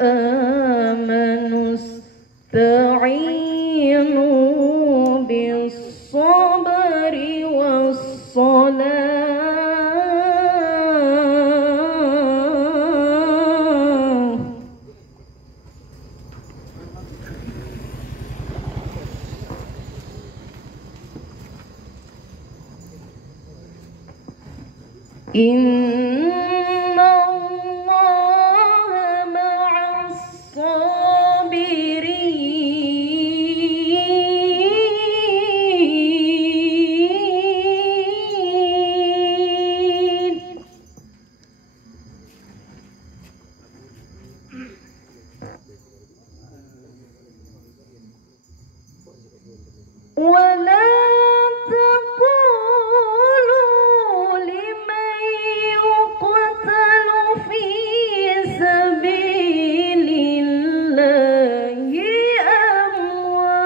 آمنوا استعينوا بالصبر والصلاة إن الله مع الصابرين ولا تقولوا لمن يقتل في سبيل الله أموات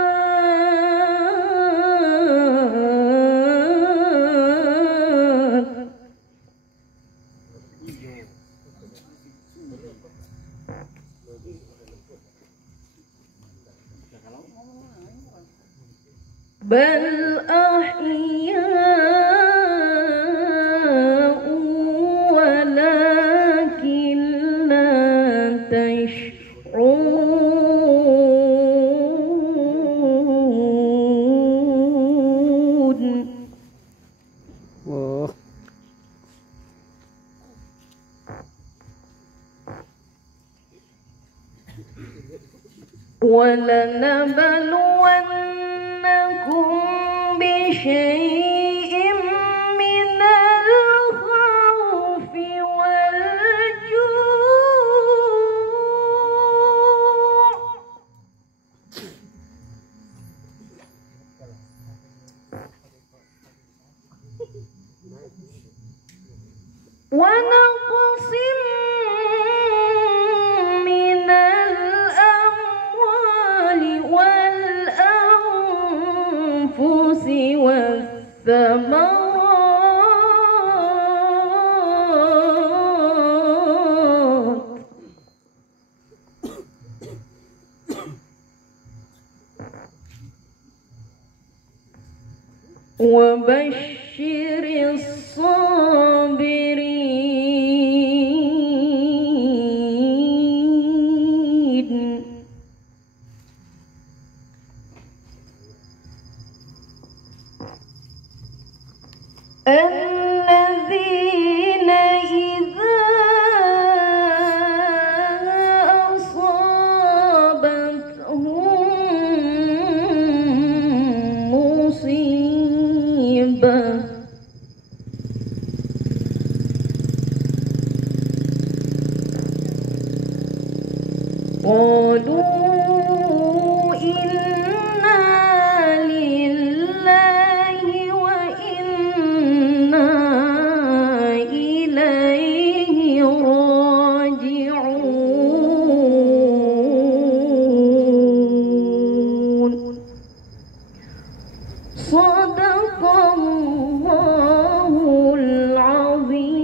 بل أحياء ولكن لا تشعرون ولنبلونكم بشيء من الخوف والجوع ونقص من الأموال والأنفس والثمرات وبشر الصابرين الذين إذا أصابتهم مصيبة قالوا إنا لله وإنا إليه راجعون صدق الله العظيم.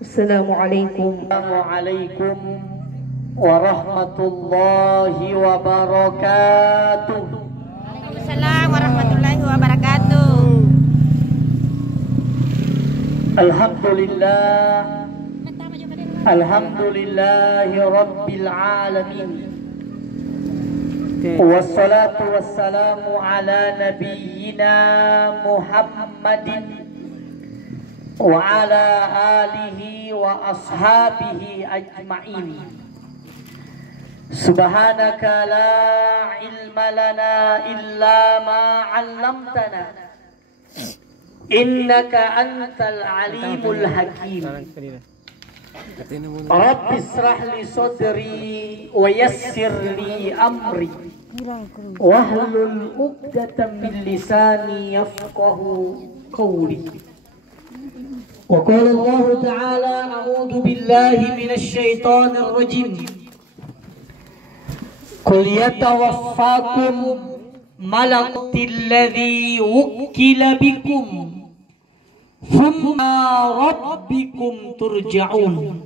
السلام عليكم. Assalamualaikum warahmatullahi wabarakatuh. Waalaikumsalam warahmatullahi wabarakatuh. Alhamdulillah, alhamdulillahi rabbil alamin. Wassalatu wassalamu ala nabiyyina Muhammadin wa ala alihi wa ashabihi ajma'in. Subhanaka la ilma lana illa ma 'allamtana innaka antal alimul hakim. Rabbi israh li sadri wa yassir li amri wahlul 'uqdatam min lisani yafqahu qawli. وقال الله تعالى أعوذ بالله من الشيطان الرجيم قل يتوفاكم ملك الذي وكل بكم thumma rabbikum turja'un.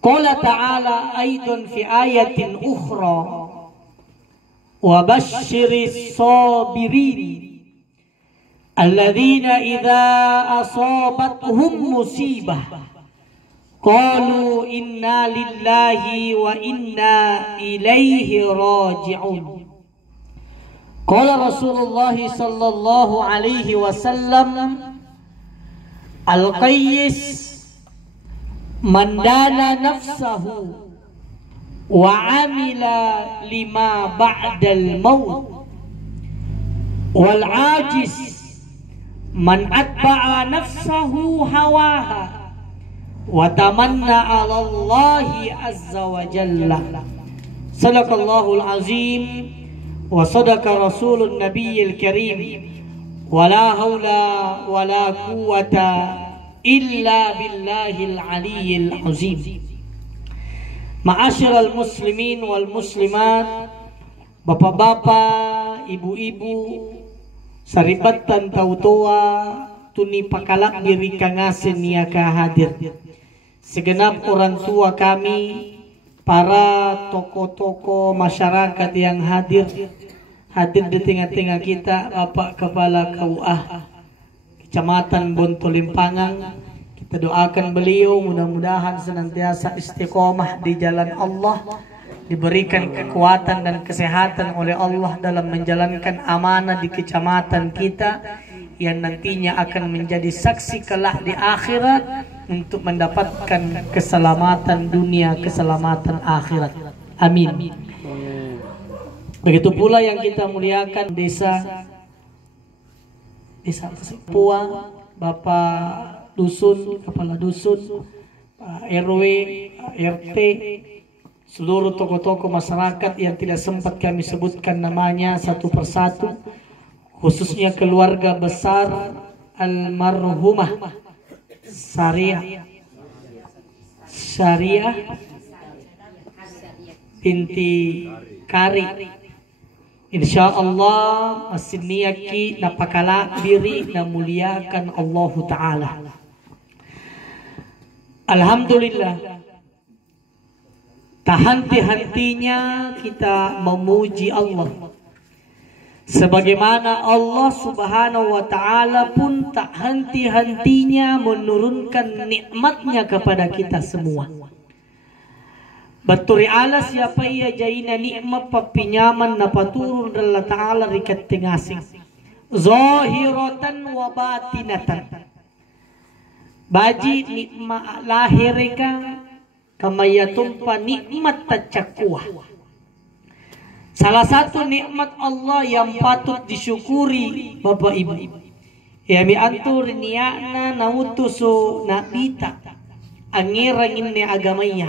Qala ta'ala aidan fi ayatin ukhra wa basyiris sabirin alladzina idza asabatuhum musibah qalu inna lillahi wa inna ilaihi raji'un. Qala Rasulullah sallallahu alaihi wasallam al-qayyis man dana nafsahu wa amila lima ba'dal maut wal ajiz man atba'a nafsahu hawaha wa tamanna 'ala Allahi azza wa jalla. Sadaqallahul azim wa sadaqa rasulun nabiyil karim wa la haula wa la quwwata illa billahil aliyyil azim. Ma'asyiral muslimin wal muslimat, bapak-bapak, ibu-ibu, saribatan tautoa tuni pakalak diri kangasin niya hadir. Segenap orang tua kami, para tokoh-tokoh masyarakat yang hadir di tengah-tengah kita, Bapak Kepala KUA Kecamatan Bontolimpangan, kita doakan beliau mudah-mudahan senantiasa istiqomah di jalan Allah, diberikan kekuatan dan kesehatan oleh Allah dalam menjalankan amanah di kecamatan kita yang nantinya akan menjadi saksi kelak di akhirat untuk mendapatkan keselamatan dunia, keselamatan akhirat. Amin. Begitu pula yang kita muliakan desa Pua, Bapak Dusun, Kepala Dusun, Pak RW, RT, seluruh tokoh-tokoh masyarakat yang tidak sempat kami sebutkan namanya satu persatu, khususnya keluarga besar almarhumah Syariah binti Kari. Insya Allah masih niyaki napakala diri na muliakan Allah Ta'ala. Alhamdulillah, tak henti-hentinya kita memuji Allah. Sebagaimana Allah Subhanahu wa Ta'ala pun tak henti-hentinya menurunkan nikmatnya kepada kita semua. Baturi ala siapa ia jaina nikmat papinyaman na paturun Allah Ta'ala rikat tingasing zahiratan wa batinatan. Baji nikmat lahirika kamayatumpa nikmat tacakuah. Salah satu nikmat Allah yang patut disyukuri Bapak Ibu, ya mi antur niana nautusu nabita angirangin ni agamanya,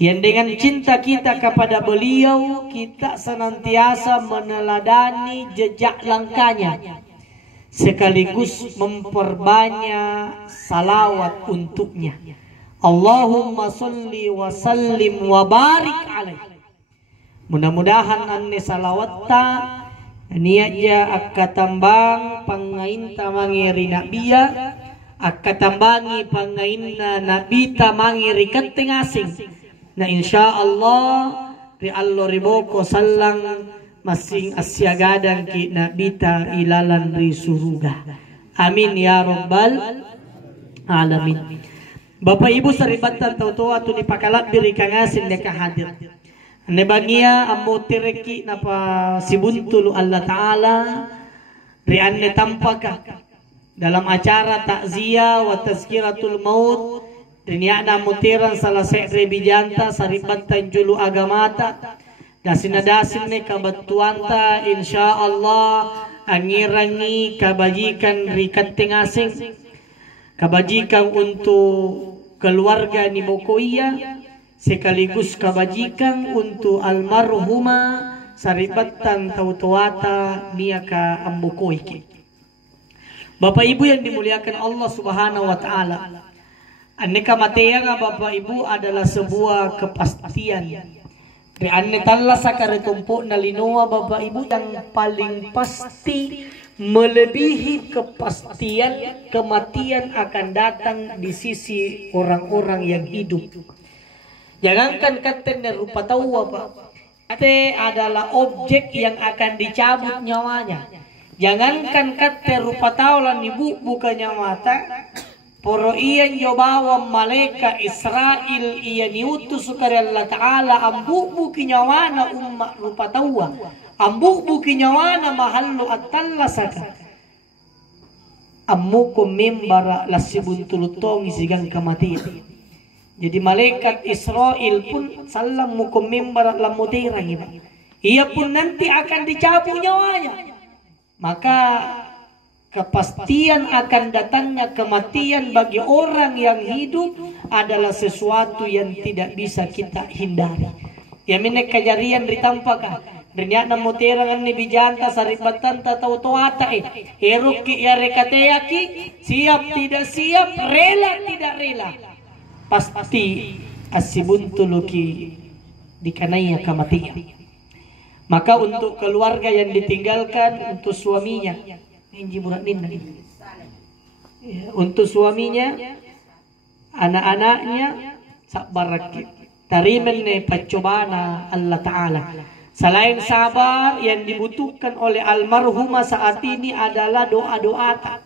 yang dengan cinta kita kepada beliau kita senantiasa meneladani jejak langkahnya sekaligus memperbanyak salawat untuknya. Allahumma salli wa sallim wa barik alaihi. Mudah-mudahan anne salawatta niaja akka tambang pangainta mangiri nabiya akka tambangi pangainna nabita mangiri ketting asing. Na insyaallah ri allo riboko sallang masing asyagadan ki nabita ilalan ri suruga. Amin ya rabbal alamin. Bapak Ibu saribatan tautoa tu dipakalap diri kangasin deka hadir. Nebangia ammo tireki napa sibuntul Allah Ta'ala rianne tampaka dalam acara takziah wa tazkiratul maut riniana mutiran salah sekre bijanta saribatan julu agamata dasin ne kabatuanta insyaallah angirangi kabajikan rikat tengasing kabajikan untuk keluarga ni Mokoia sekaligus kabajikan untuk almarhumah saribatan tautuata niaka ambukoiki. Bapak Ibu yang dimuliakan Allah Subhanahu wa Ta'ala, aneka materi Bapak Ibu adalah sebuah kepastian. Anne talla sakare tumpuk na linoa Bapak Ibu yang paling pasti melebihi kepastian kematian akan datang di sisi orang-orang yang hidup. Jangankan katanya rupa tahu apa, kate adalah objek yang akan dicabut nyawanya. Jangankan kate rupa tahu lan ibu bukannya mata, poro iyan yobawa malaikat Israel iyan diutus kare Allah Ta'ala ambuk buki nyawana umma rupa tahu, ambuk buki nyawana mahallu at-tallasaka. Ammukum mimbara lasibuntul isigang kematian. Jadi malaikat Israel pun salam mukum mimbar lamudira ini. Ia pun nanti akan dicabut nyawanya. Maka kepastian akan datangnya kematian bagi orang yang hidup adalah sesuatu yang tidak bisa kita hindari. Ya minek kejarian ditampakah. Ternyata muterangan ni bijanta saribatan tatau toata Heruki ya rekateyaki, siap tidak siap, rela tidak rela. Pasti asibuntuluki dikanainya kematian. Maka untuk keluarga yang ditinggalkan, untuk suaminya, untuk suaminya, anak-anaknya, sabar tariman ni percobaan Allah Ta'ala. Selain sabar, yang dibutuhkan oleh almarhumah saat ini adalah doa-doa.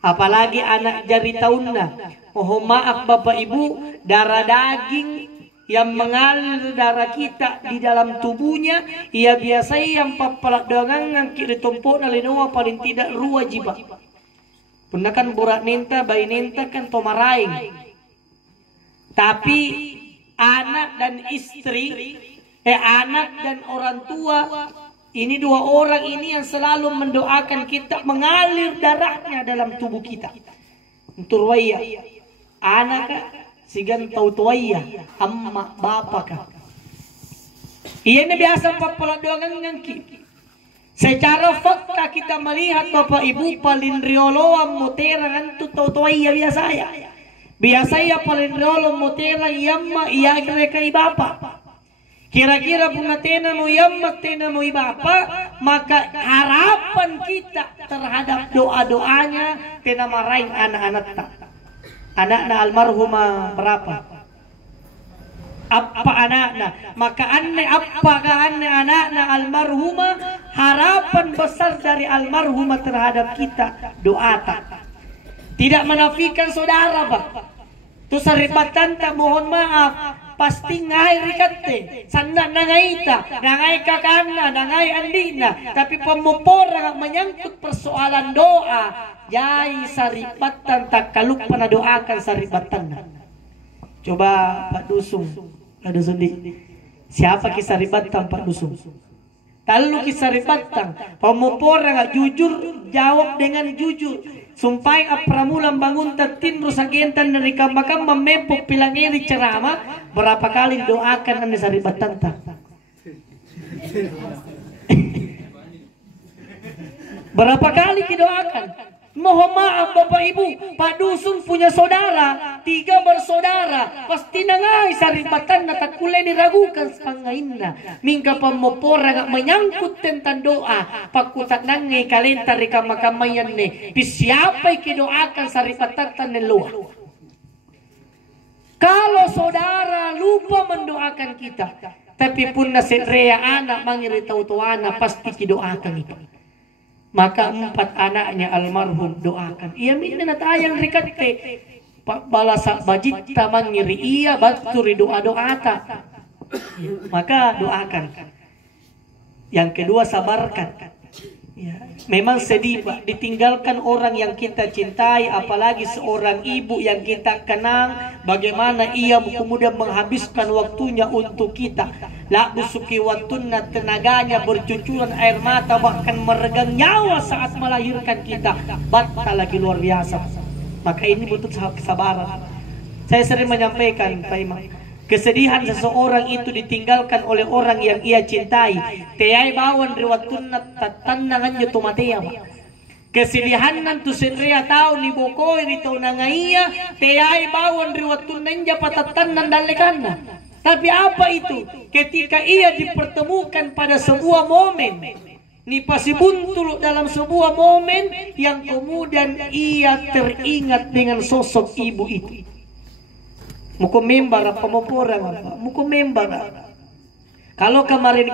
Apalagi anak jari tahunna. Mohon maaf Bapak Ibu, darah daging yang mengalir darah kita di dalam tubuhnya, ia biasa yang papalak dengan kiri tumpuk nalinoa paling tidak rua jiba. Punakan burak ninta, bayi ninta kan tomaraing. Tapi anak dan istri, anak dan orang tua, ini dua orang ini yang selalu mendoakan kita, mengalir darahnya dalam tubuh kita. Untuk waya, anak sigan tau tuaya, amma bapak. Ini biasa papaladoangan ngangki. Secara fakta kita melihat Bapak Ibu paling rioloam muterangan tu tau tuaya biasa ya. Biasa ya paling riolo muterang yamma iya mereka bapak. Kira-kira bunga tena mo yamma tena mo ibapa, maka harapan kita terhadap doa-doanya tena marahin anak-anak tak. Anak-anak almarhumah berapa? Apa anak-anak? Maka apakah anak-anak almarhumah harapan besar dari almarhumah terhadap kita doa tak. Tidak menafikan saudara Pak. Tu saripatan tak mohon maaf. Pasti ngai rikate, sanda nangaita, nangai kakana, nangai andina, tapi pemupora menyangkut persoalan doa, jai saripatan tak kaluk pernah doakan saripatan. Coba Pak Dusung, Pak Dusung di, siapa kisaripatan Pak Dusung? Talu kisaripatan, pemupora jujur, jawab dengan jujur. Sumpah apramulang bangun tatin rusagentan dari kambakam memepok pilangeri ceramah berapa kali doakan anda saribatan tak? Berapa kali didoakan? Mohon maaf Bapak Ibu, Pak Dusun punya saudara, 3 bersaudara, pasti nangai saribatan na takule diragukan sepangainna. Mingga pemopora gak menyangkut tentang doa, pakutak nangai kalentar di kamakamayan ni, siapa yang doakan saribatan neluah. Kalau saudara lupa mendoakan kita, tapi pun nasidrea anak mangiri tau-tuana pasti didoakan itu. Maka 4 anaknya almarhum doakan. Ia minna natayang rikate balasa bajita mangiri ia baturi doa-doa ta. Maka doakan. Yang kedua sabarkan. Ya, memang sedih Pak, ditinggalkan orang yang kita cintai, apalagi seorang ibu yang kita kenang, bagaimana ia kemudian menghabiskan waktunya untuk kita. La busuki watunna, tenaganya bercucuran air mata, bahkan meregang nyawa saat melahirkan kita. Batal lagi luar biasa. Maka ini butuh kesabaran. Saya sering menyampaikan Pak Imam, kesedihan seseorang itu ditinggalkan oleh orang yang ia cintai. Teyai bawan riwatuna tatanangan nyo tumatea. Kesedihan nantu senria tau ni bokoi ri tau nangaiya. Teyai bawan riwatuna nja patatanan dalekana. Tapi apa itu? Ketika ia dipertemukan pada sebuah momen, Ni pasti buntul dalam sebuah momen yang kemudian ia teringat dengan sosok ibu itu. Muko member apa mau porang apa? Muko member. Kalau kemarin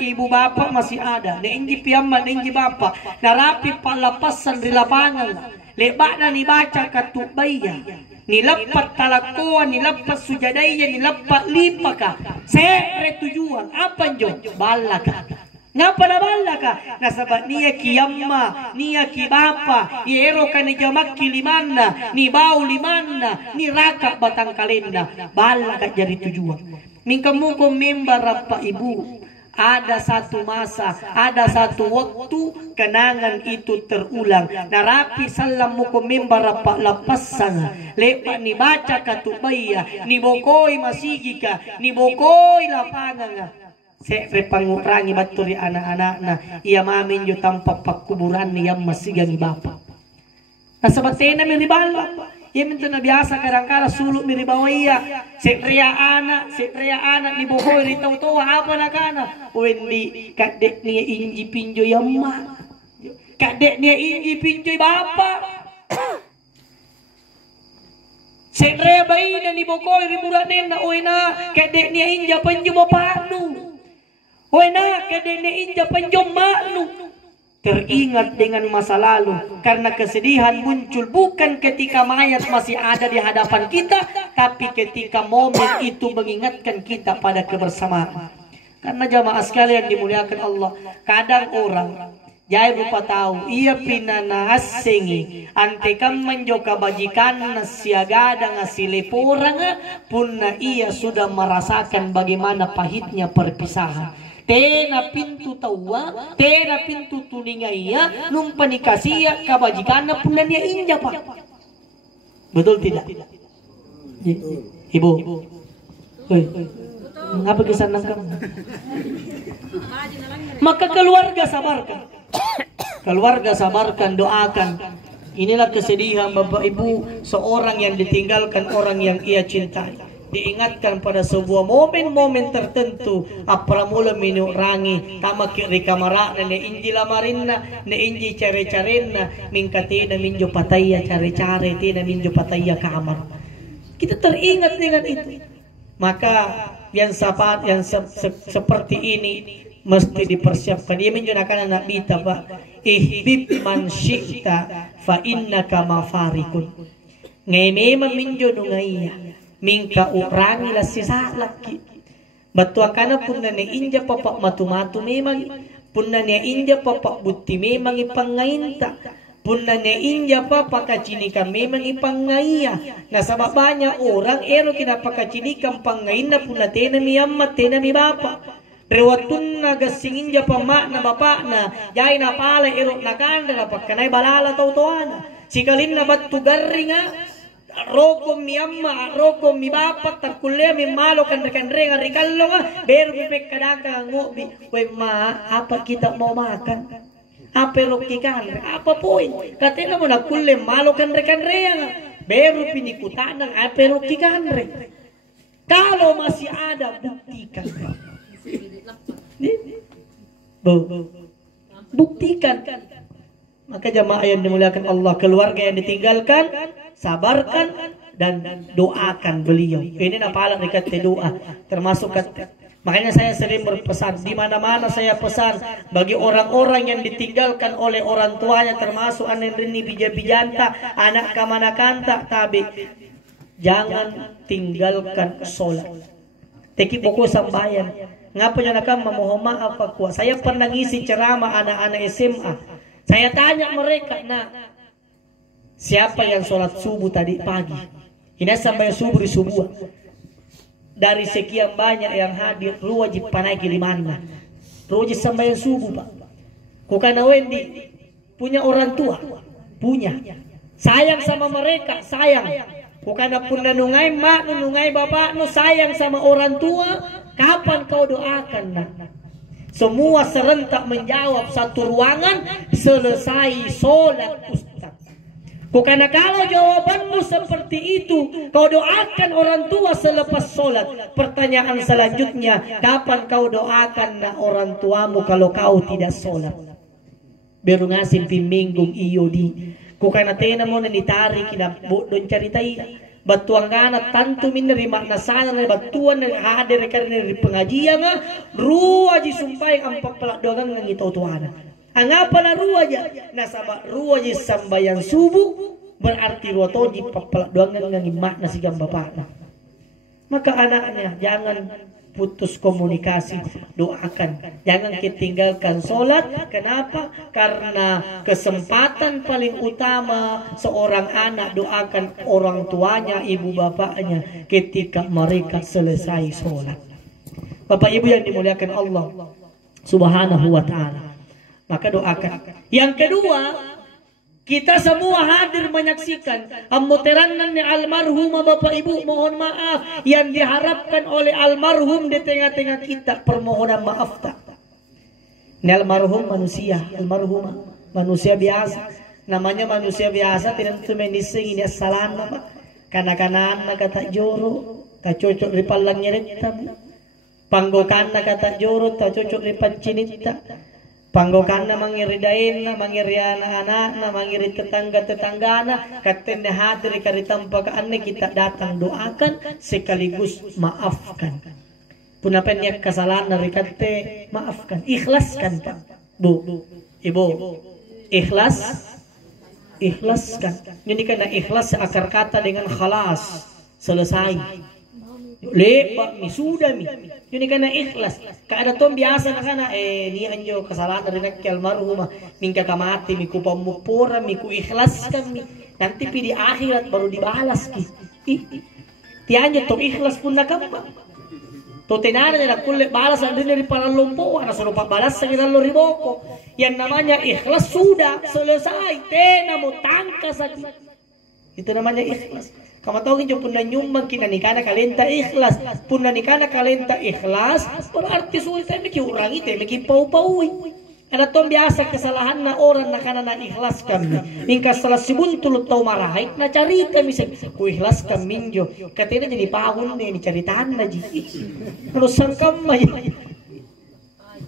ibu bapak masih ada, nengi piamma nengi bapak, narapi palapasan di lapangan, lebak na nibaca katubaya, nilapat talakoan, nilapat sujadaya, nilapat lipaka, sere tujuan, apa jo? Balaka. Ngapa na balaka? Nasabat niya kiyamma, niya kibapa, iero ka ni jamak kilimanna, ni bau limanna, ni raka batang kalenda, balaka jadi tujuan. Mingkamu ko member apa ibu? Ada satu masa, ada satu waktu kenangan itu terulang. Narapi salam mo ko member apa lapasan. Lepa ni baca katubaya, ni bokoi masigika, ni bokoi lapangan. Sekre pangurangi baturi anak-anak na ia mamin yo tampak pakuburan ni yang masigang ibapa. Nasabatena mi ribala. Ia minta na biasa kadang-kadang suluk mi ribawaya. Sekrea anak ni bohoy ri tau-tau apa na kana. Wendi kadek niya inji pinjo yamma. Kadek niya inji pinjo bapa. Sekrea bayi na ni bohoy ri buranen na oy na kadek niya inja panjo bapanu. Wena kadene inja panjom maknu. Teringat dengan masa lalu karena kesedihan muncul bukan ketika mayat masih ada di hadapan kita, tapi ketika momen itu mengingatkan kita pada kebersamaan. Karena jamaah sekalian dimuliakan Allah, kadang orang jai rupa tahu ia pinana asengi ante kam menjoka bajikan siagada ngasile poranga punna ia sudah merasakan bagaimana pahitnya perpisahan. Tena pintu tawa, tena pintu tulingaya, numpani kasih kabajikan pun dia inja pak. Betul tidak? Ibu, ngapa kisah kamu? Maka keluarga sabarkan, keluarga sabarkan, doakan. Inilah kesedihan bapak ibu seorang yang ditinggalkan orang yang ia cintai. Diingatkan pada sebuah momen-momen tertentu apramula minurangi tama kiri kamara ne inji lamarinna ne inji care-carenna mingkatina minjo pataya care-care tina minjo pataya kamar. Kita teringat dengan itu. Maka yang sahabat yang seperti ini mesti dipersiapkan. Dia menjunakkan anak bita pak ihbib man syi'ta fa innaka mafarikun. Ngai memang minjo nungaiya mingka urangi la sisa laki batua kana punna ne inja papak matu-matu memang punna ne inja papak butti memang ipangainta punna ne inja papak kacinikan memang ipangaiya. Nah sabab banyak orang ero kina pakacinikan pangainna punna tena mi amma tena mi bapa rewatunna gasingin ja pamakna bapakna jai na pala ero na kanda pakanay balala tautoana sikalin na batu garinga roko mi amma roko mi bapak terkulle mi malo kan renga rikallo beru mi pekkadaka ngobi we ma apa kita mau makan apa roki kan apa poin katanya mau nakulle malo kan renga beru pinikutanan apa roki kan kalau masih ada buktikan buktikan. Maka jamaah yang dimuliakan Allah, keluarga yang ditinggalkan sabarkan dan doakan beliau. Ini napalang dekat doa termasuk makanya saya sering berpesan di mana-mana saya pesan bagi orang-orang yang ditinggalkan oleh orang tuanya termasuk anak rini bija-bijanta anak kamanakanta tabi jangan tinggalkan sholat. Teki pokok sambayan ngapa jangan memohon maaf Pak Kuah. Saya pernah ngisi ceramah anak-anak SMA. Saya tanya mereka, nah siapa yang sholat subuh tadi pagi? Ini sampai subuh di subuh. Dari sekian banyak yang hadir, lu wajib panai kilimana. Lu wajib sampai subuh Pak. Kukana Wendy punya orang tua, punya. Sayang sama mereka, sayang. Kukana pun nungai mak, nungai bapak, nu sayang sama orang tua. Kapan kau doakan? Nah? Semua serentak menjawab satu ruangan selesai sholat Ustaz. Karena kalau jawabanmu seperti itu, kau doakan orang tua selepas sholat. Pertanyaan selanjutnya, kapan kau doakan orang tuamu kalau kau tidak sholat? Beru ngasin piminggong iyo di. Kukana tena mo na nitari kinabot don caritai. Batuang gana tantu min nerima na sana na batuan na hadir karena dari pengajian nga ruwa ji sumpay ang papaladogan ng itutuana. Ang apa na ruwa ja nasaba ruwa ji sambayan subuh berarti ruwa to ji papaladogan ng imak na sigang bapak na. Maka anaknya jangan putus komunikasi, doakan. Jangan ketinggalkan sholat. Kenapa? Karena kesempatan paling utama seorang anak doakan orang tuanya, ibu bapaknya ketika mereka selesai sholat. Bapak ibu yang dimuliakan Allah Subhanahu wa ta'ala, maka doakan. Yang kedua, kita semua hadir menyaksikan ammuteranan ni almarhum bapak ibu, mohon maaf yang diharapkan oleh almarhum di tengah-tengah kita, permohonan maaf tak. Ini almarhum manusia, almarhum manusia biasa, namanya manusia biasa tidak tentu menising ini salana pak, kanak-kanak kata joro, tak cocok di palang nyerita, panggokan kata joro, tak cocok di pancinita. Panggokanna mangiridain na mangiri anak-anak na mangiri tetangga-tetanggana katenda hadir kari tampakaan kita datang doakan sekaligus maafkan. Punapan niya kesalahan dari kate maafkan, ikhlaskan Pak Bu Ibu, ikhlaskan. Ini karena ikhlas akar kata dengan khalas, selesai. Lepak mi sudah mi. Ini karena ikhlas. Kada tom biasa na kana ni anjo kesalahan dari nak almarhumah mingka kamati mi ku pamupura mi ku ikhlaskan mi. Nanti pi di akhirat baru dibalas ki. Ti anjo tom ikhlas pun nakamba. To tenara na kulle balas andin dari palalompo ana suruh balas sa kinalo riboko. Yang namanya ikhlas sudah selesai. Tena mo tangkas sakit. Itu namanya ikhlas. Kamu tahu kan pun nyumbang kinanikana kalenta ikhlas, pun nanikana kalenta ikhlas berarti sulit saya mikir orang itu mikir pau-pau. Ada tom biasa kesalahan na orang nakana na ikhlas kami. Ingka salah sibuntul tau marahit na carita misal ku ikhlas kami minjo. Katanya jadi pahun nih caritaan aja. Kalau sangkam aja.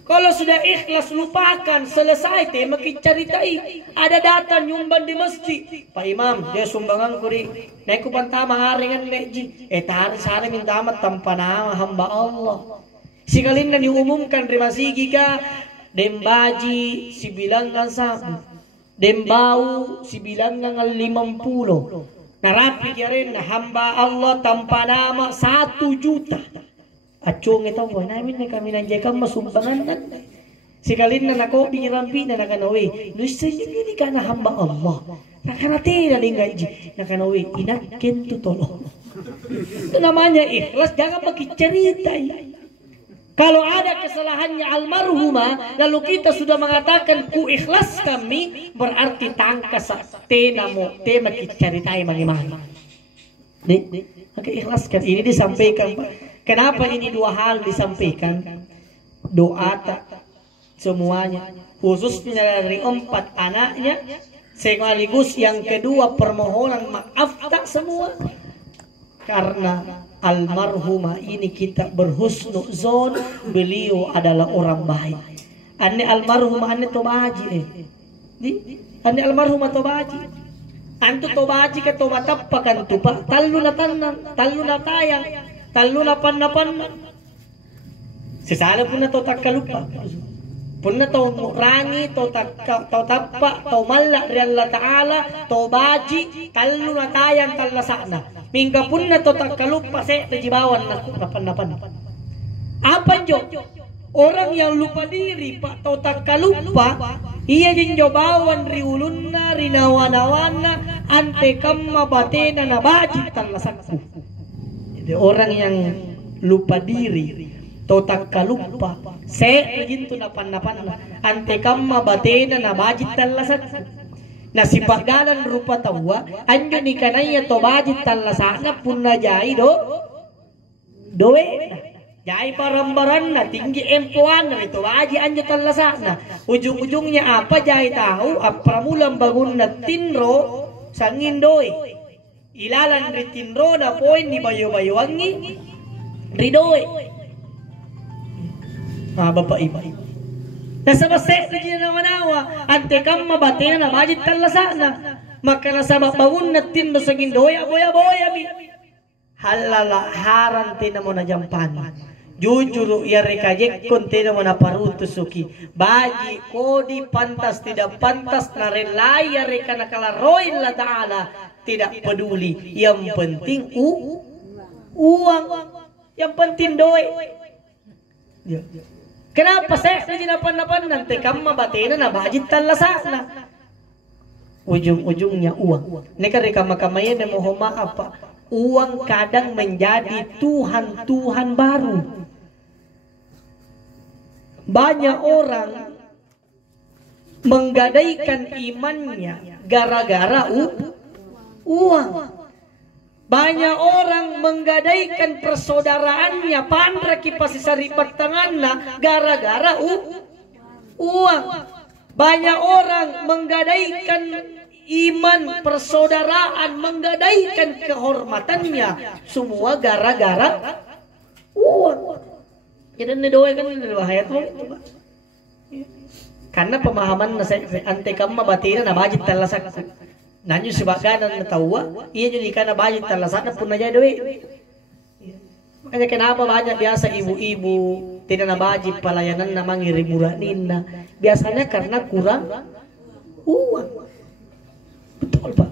Kalau sudah ikhlas lupakan, selesai teh makin caritai. Ada datang nyumbang di masjid. Pak Imam, dia sumbangan kuri. Naik ku pantama haringan leji. Tarik sehari minta amat tanpa nama hamba Allah. Sikalin na diumumkan di masigi ka. Dembaji si bilangan sabu. Dembau si bilangan 50. Narapi kiarin na hamba Allah tanpa nama 1 juta. Acung ito po, namin na kami nandiyan masumbangan na. Sikalin na nako, bingirampi na nakanawi. Nusa nyo yun ka na hamba Allah. Nakanati na lingaji. Nakanawi, inakin tutolo. Itu namanya ikhlas, jangan makiceritai. Kalau ada kesalahannya almarhumah, lalu kita sudah mengatakan ku ikhlas kami, berarti tangkas tenamo, tema makiceritai bagaimana. Maka ikhlaskan, ini disampaikan Pak. Kenapa ini 2 hal disampaikan? Doa tak semuanya, khususnya dari 4 anaknya, sekaligus yang kedua permohonan maaf tak semua. Karena almarhumah ini kita berhusnuzon, beliau adalah orang baik. Ane almarhumah ane tobaji ane almarhumah tobaji. Antu tobaji ka tomatappakan tu Pak, talu na tayang. Talu na pan. Sisala pun na to takkalupa. Pun na to rangi, to tappa, to malla ri Allah Ta'ala, to baji, talu na tayang talasana. Mingga pun na to takkalupa se tajibawan na pan. Apa jo? Orang yang lupa diri Pak to takkalupa, iya jinjobawan ri ulunna, ri nawana, ante kamma batena na baji talasakku. Orang yang lupa diri, totak kalupa, gintu napan ante kamma batena na bajit talasak. Na si pagdalan rupa tawa, anjo ni kanaya to bajit talasana pun na jai doe. Jai parambaran na tinggi empuan na ito baji anjo talasana. Ujung-ujungnya apa jai tahu, apramulang bangun na tinro sangin doe. Ilalan ritinro na poin ni bayo-bayoangi ridoy. Bapak ibu, Nasa masek na dyan na manawa. Ante kam mabatina na majit talasana. Maka nasa bangun na tindo sa gindoya. Boya mi. Halala haran tina mo na jampan. Jujur yari kajek kun tina mo na paruto suki. Baji kodi pantas tidak pantas na relay yari ka nakalaroin la ta'ala. Tidak peduli. Yang penting uang. Yang penting doi. Kenapa saya dinapan-napan nanti kamu batina na bajit talasana. Ujung-ujungnya uang. Ini kan kamaya dan mohon maaf Pak. Uang kadang menjadi Tuhan baru. Banyak orang menggadaikan imannya gara-gara uang. Banyak orang menggadaikan persaudaraannya pandra kipasi saripat tanganna gara-gara uang. Banyak orang menggadaikan iman persaudaraan, menggadaikan kehormatannya semua gara-gara uang. Jadi ini doa kan ini bahaya tuh. Karena pemahaman ante kamma batina na bajit talasak. Nanyo sebaganan na tawa, iya nyo ikana bajit talasak na pun na doa. Makanya kenapa banyak biasa ibu-ibu tidak nabajib pelayanan na mangiriburanin na. Biasanya karena kurang uang. Betul Pak.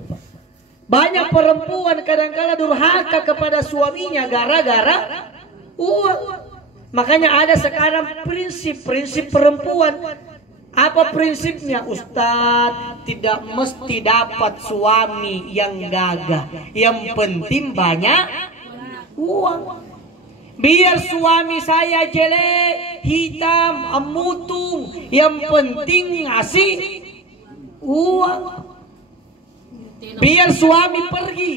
Banyak perempuan kadang-kala durhaka kepada suaminya gara-gara uang. Makanya ada sekarang prinsip perempuan. Apa prinsipnya? Ustadz, tidak mesti dapat suami yang gagah. Yang penting banyak uang. Biar suami saya jelek, hitam, amutung, yang penting ngasih uang. Biar suami pergi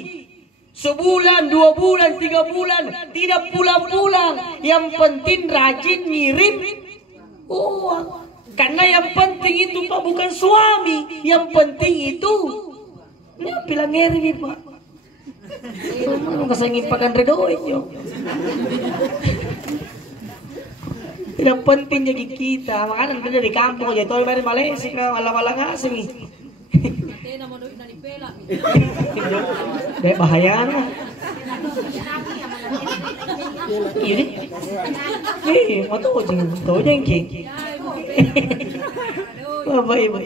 sebulan, 2 bulan, 3 bulan, tidak pulang-pulang, yang penting rajin ngirim uang. Karena yang penting itu Pak bukan suami, yang penting itu ini bilang ngeri Pak. Kasangin pakan redoin yo. Tidak penting jadi kita, makanan kerja di kampung aja toy mari Malaysia wala-wala ngasih. Dek bahaya na. Ini. Mau tuh jengking. Bapak Ibu.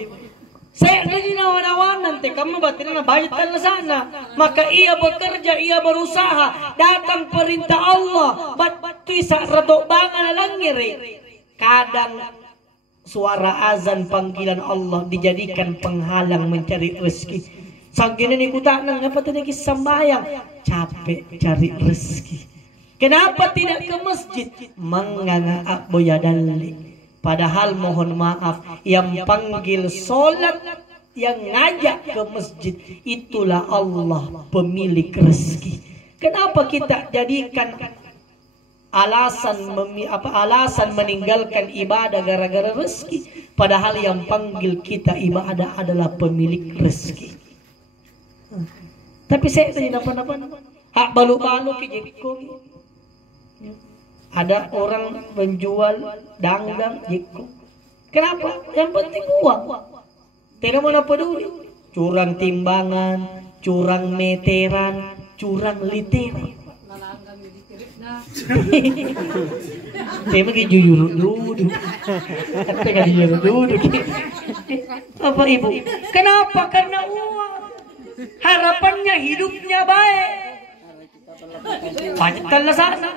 Saya nawan-nawan nanti kamu batin na bajit talasana. Maka ia bekerja, ia berusaha. Datang perintah Allah. Batu isa radok bangan langire. Kadang suara azan panggilan Allah dijadikan penghalang mencari rezeki. Saking ini kutanang apa tadi sembahyang? Capek cari rezeki. Kenapa tidak ke masjid? Menganga boyadali. Padahal mohon maaf, yang panggil sholat, yang ngajak ke masjid, itulah Allah pemilik rezeki. Kenapa kita jadikan alasan meninggalkan ibadah gara-gara rezeki? Padahal yang panggil kita ibadah adalah pemilik rezeki. Tapi saya tidak apa-apa. Hak balu-balu kijiko. Ada orang menjual dangdang jiko. Kenapa? Yang penting uang. Tidak mau peduli. Curang timbangan, curang meteran, curang literan. Saya pergi jujur duduk. Kata jujur duduk. Bapak Ibu, kenapa? Karena uang. Harapannya hidupnya baik. Banyak sana.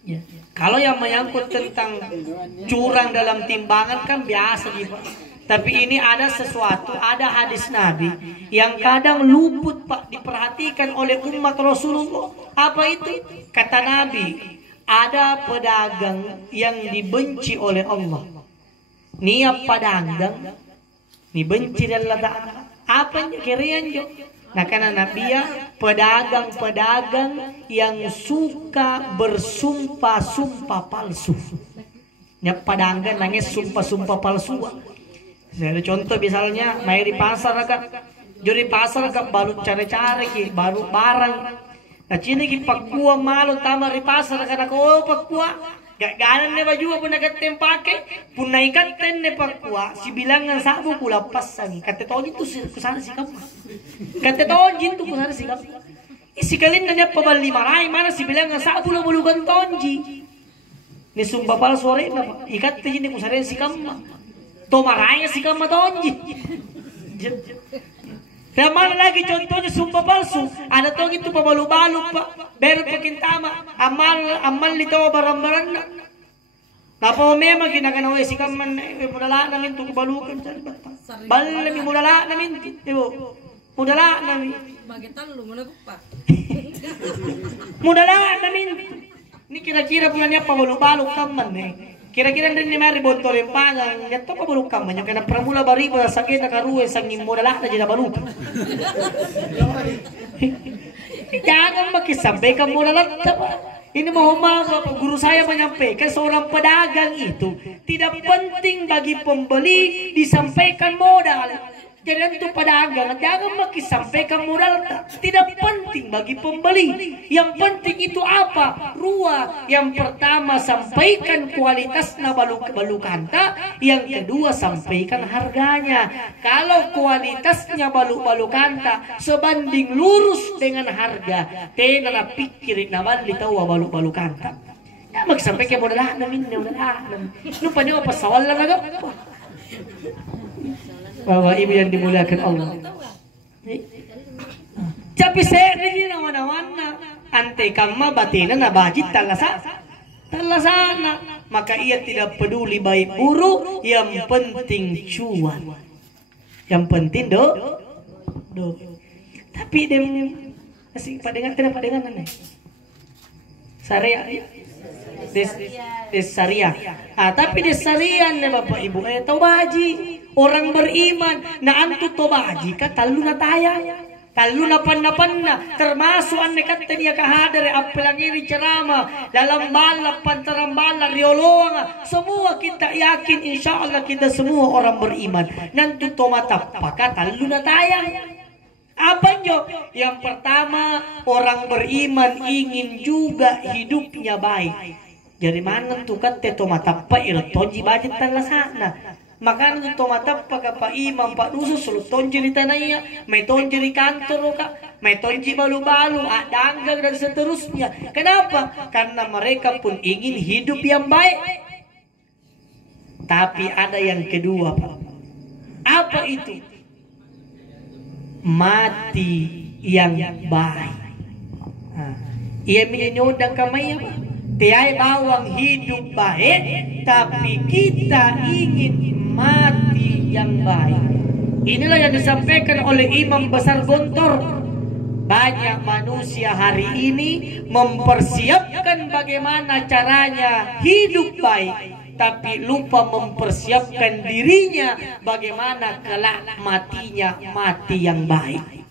Ya. Kalau yang menyangkut tentang curang dalam timbangan kan biasa gitu. Tapi ini ada sesuatu, ada hadis Nabi yang kadang luput Pak diperhatikan oleh umat Rasulullah. Apa itu? Kata Nabi, ada pedagang yang dibenci oleh Allah. Niat pedagang dibenci dan Allah. Apa yang kirian jo? Nah karena Nabi ya pedagang-pedagang yang suka bersumpah-sumpah palsu. Ya pedagang nangis sumpah-sumpah palsu. Saya ada contoh misalnya main di pasar agak jadi pasar agak baru cari-cari ki baru barang. Nah cini ki pakua malu tambah di pasar karena kau pakua Ganan ne baju pun nagatem pake pun naikaten ne pakwa si bilangan sabu pula pasan kate tojin tu kusana sikap kate tojin tu kusana sikap isikalin na niya pabali maray mana si bilangan sabu lo bulugan tonji ni sumba pala sore na ikat tojin ni kusana sikap to maray sikap tonji kaya mana lagi contohnya sumba palsu ada to gitu pabalu-balu pa pero pakintama amal lito barang-barang na napa memang kinakanawa si kaman mudala namin to balukan bal namin mudala namin ibo mudala namin Bagitan lu mana pa? mudala namin ni kira-kira pula niya pabalu-balu kaman kira-kira din ni Mary Bontorin pa nga to pabaluk kaman yung kana pramula baribo na sakit na karuwe sang mudala na dyan balukan jangan makisampay ka muna lang. Ini mo humaga, guru saya menyampaikan seorang pedagang itu tidak penting bagi pembeli disampaikan modal. Jadi itu pedagang, jangan makisampaikan modal. Tidak penting bagi pembeli. Yang penting itu apa? Ruah. Yang pertama sampaikan kualitasnya balukanta. Yang kedua sampaikan harganya. Kalau kualitasnya balukanta sebanding lurus dengan harga, tenang pikirin naman litaw balukanta. Ya magsampaikan modal namin. Lupa niyo pasawal lang agad. Bapak ibu yang dimuliakan Allah. Tapi saya ini nawan-nawan ante kama batina na bajit talasana. Maka ia tidak peduli baik buruk, yang penting cuan. Yang penting do. Tapi dem asing padengan nih. Syariah. Des syariah. Tapi des syariah nih Bapak Ibu tahu baji. Orang beriman na antu tobaji ka talu na tayang talu na panna termasuk ane kata dia kahadar apalagi cerama dalam bala pantarambala riolonga semua kita yakin insyaallah kita semua orang beriman nanti tomata paka talu na tayang apa nyo yang pertama orang beriman ingin juga hidupnya baik jadi mana tuh kan tomata pa irtoji budget talasana makanya itu tomatap pagka imam pak duso suluton jeri tanaya may ton jeri kantor ka may ton jeri balu-balu danggang dan seterusnya kenapa karena mereka pun ingin hidup yang baik tapi ada yang kedua Pak apa itu mati yang baik ia menyodang kamaya Pak tiai bawang hidup baik tapi kita ingin mati yang baik. Inilah yang disampaikan oleh Imam Besar Gontor. Banyak manusia hari ini mempersiapkan bagaimana caranya hidup baik, tapi lupa mempersiapkan dirinya bagaimana kelak matinya mati yang baik.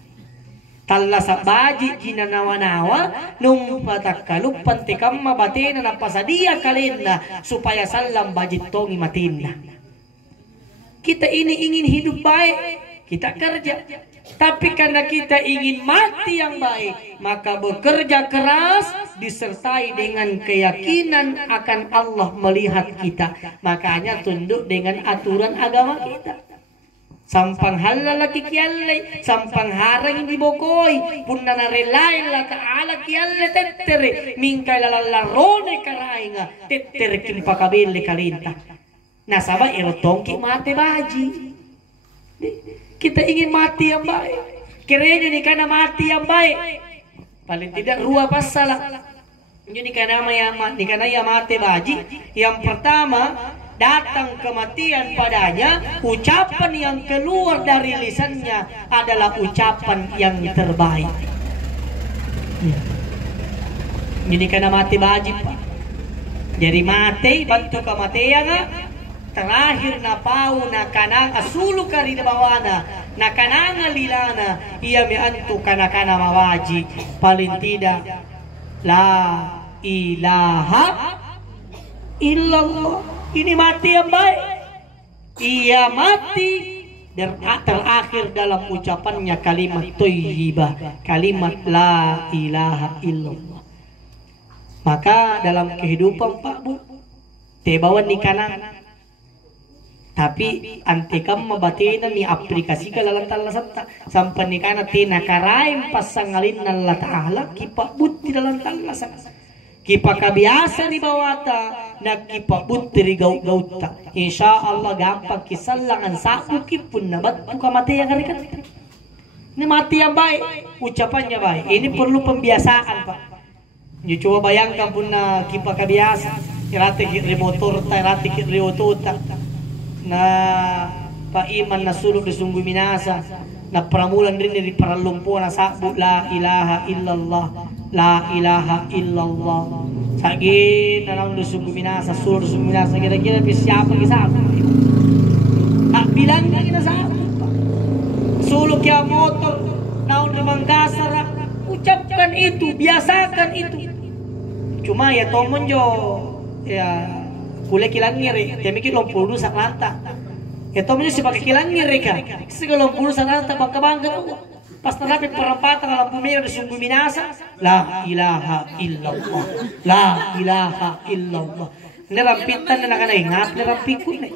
Talasa baji jina nawa-nawa numpatakalu pantikam mabatina na pasadia kalenda supaya salam baji tongi matinda. Kita ini ingin hidup baik, kita kerja. Tapi karena kita ingin mati yang baik, maka bekerja keras disertai dengan keyakinan akan Allah melihat kita. Makanya tunduk dengan aturan agama kita. Sampang halal kikialay, sampang harang dibokoi, punna narelay la ta'ala kialle tettere, mingkay lalarone karainga, tettere kimpakabili kalinta. Nasaba irotongki mati baji. Kita ingin mati yang baik. Kiranya ni karena mati yang baik. Paling tidak rua pasalah. Ini karena ya mati baji. Yang pertama datang kematian padanya, ucapan yang keluar dari lisannya adalah ucapan yang terbaik. Ini karena mati baji. Jadi mati bantu kematian terakhir na pau na kanang asulu kari na bawana na kanang lilana iya miantu kana mawaji paling tidak la ilaha illallah ini mati yang baik ia mati dan terakhir dalam ucapannya kalimat thayyibah kalimat la ilaha illallah maka dalam kehidupan Pak Bu te bawa ni kanan. Tapi ante kam mabatina ni aplikasi ka dalam tala satta sampai ni kana te nakaraim pasangalin Allah Ta'ala kipa butti dalam tala satta kipa kabiasa di bawata na kipa butti ri gauta insya Allah gampang kisallangan saku kipun na batu ka mati yang karikat ini mati yang baik ucapannya baik ini perlu pembiasaan Pak. You coba bayangkan pun na kipa kabiasa irate kiri motor ta irate kiri otota na paiman na sulok di sungguh minasa na pramulan rin di paralumpo na sabu la ilaha illallah la ilaha illallah sagin na lang di sungguh minasa sulok di sungguh minasa kira-kira siapa kisabu bilang na kinasabu sulok ya motor naon remang kasar ucapkan itu biasakan itu cuma ya tomon jo ya kulai kilang ngiri, tapi kita lompul dulu sak lanta. Itu menjadi sebagai kilang ngiri kan. Segala lompul sak lanta bangka bangga. Pas terapit perempatan lampu merah di sungguh minasa. La ilaha illallah. La ilaha illallah. Ini rampitan na kanay ngap ni rampikun ni.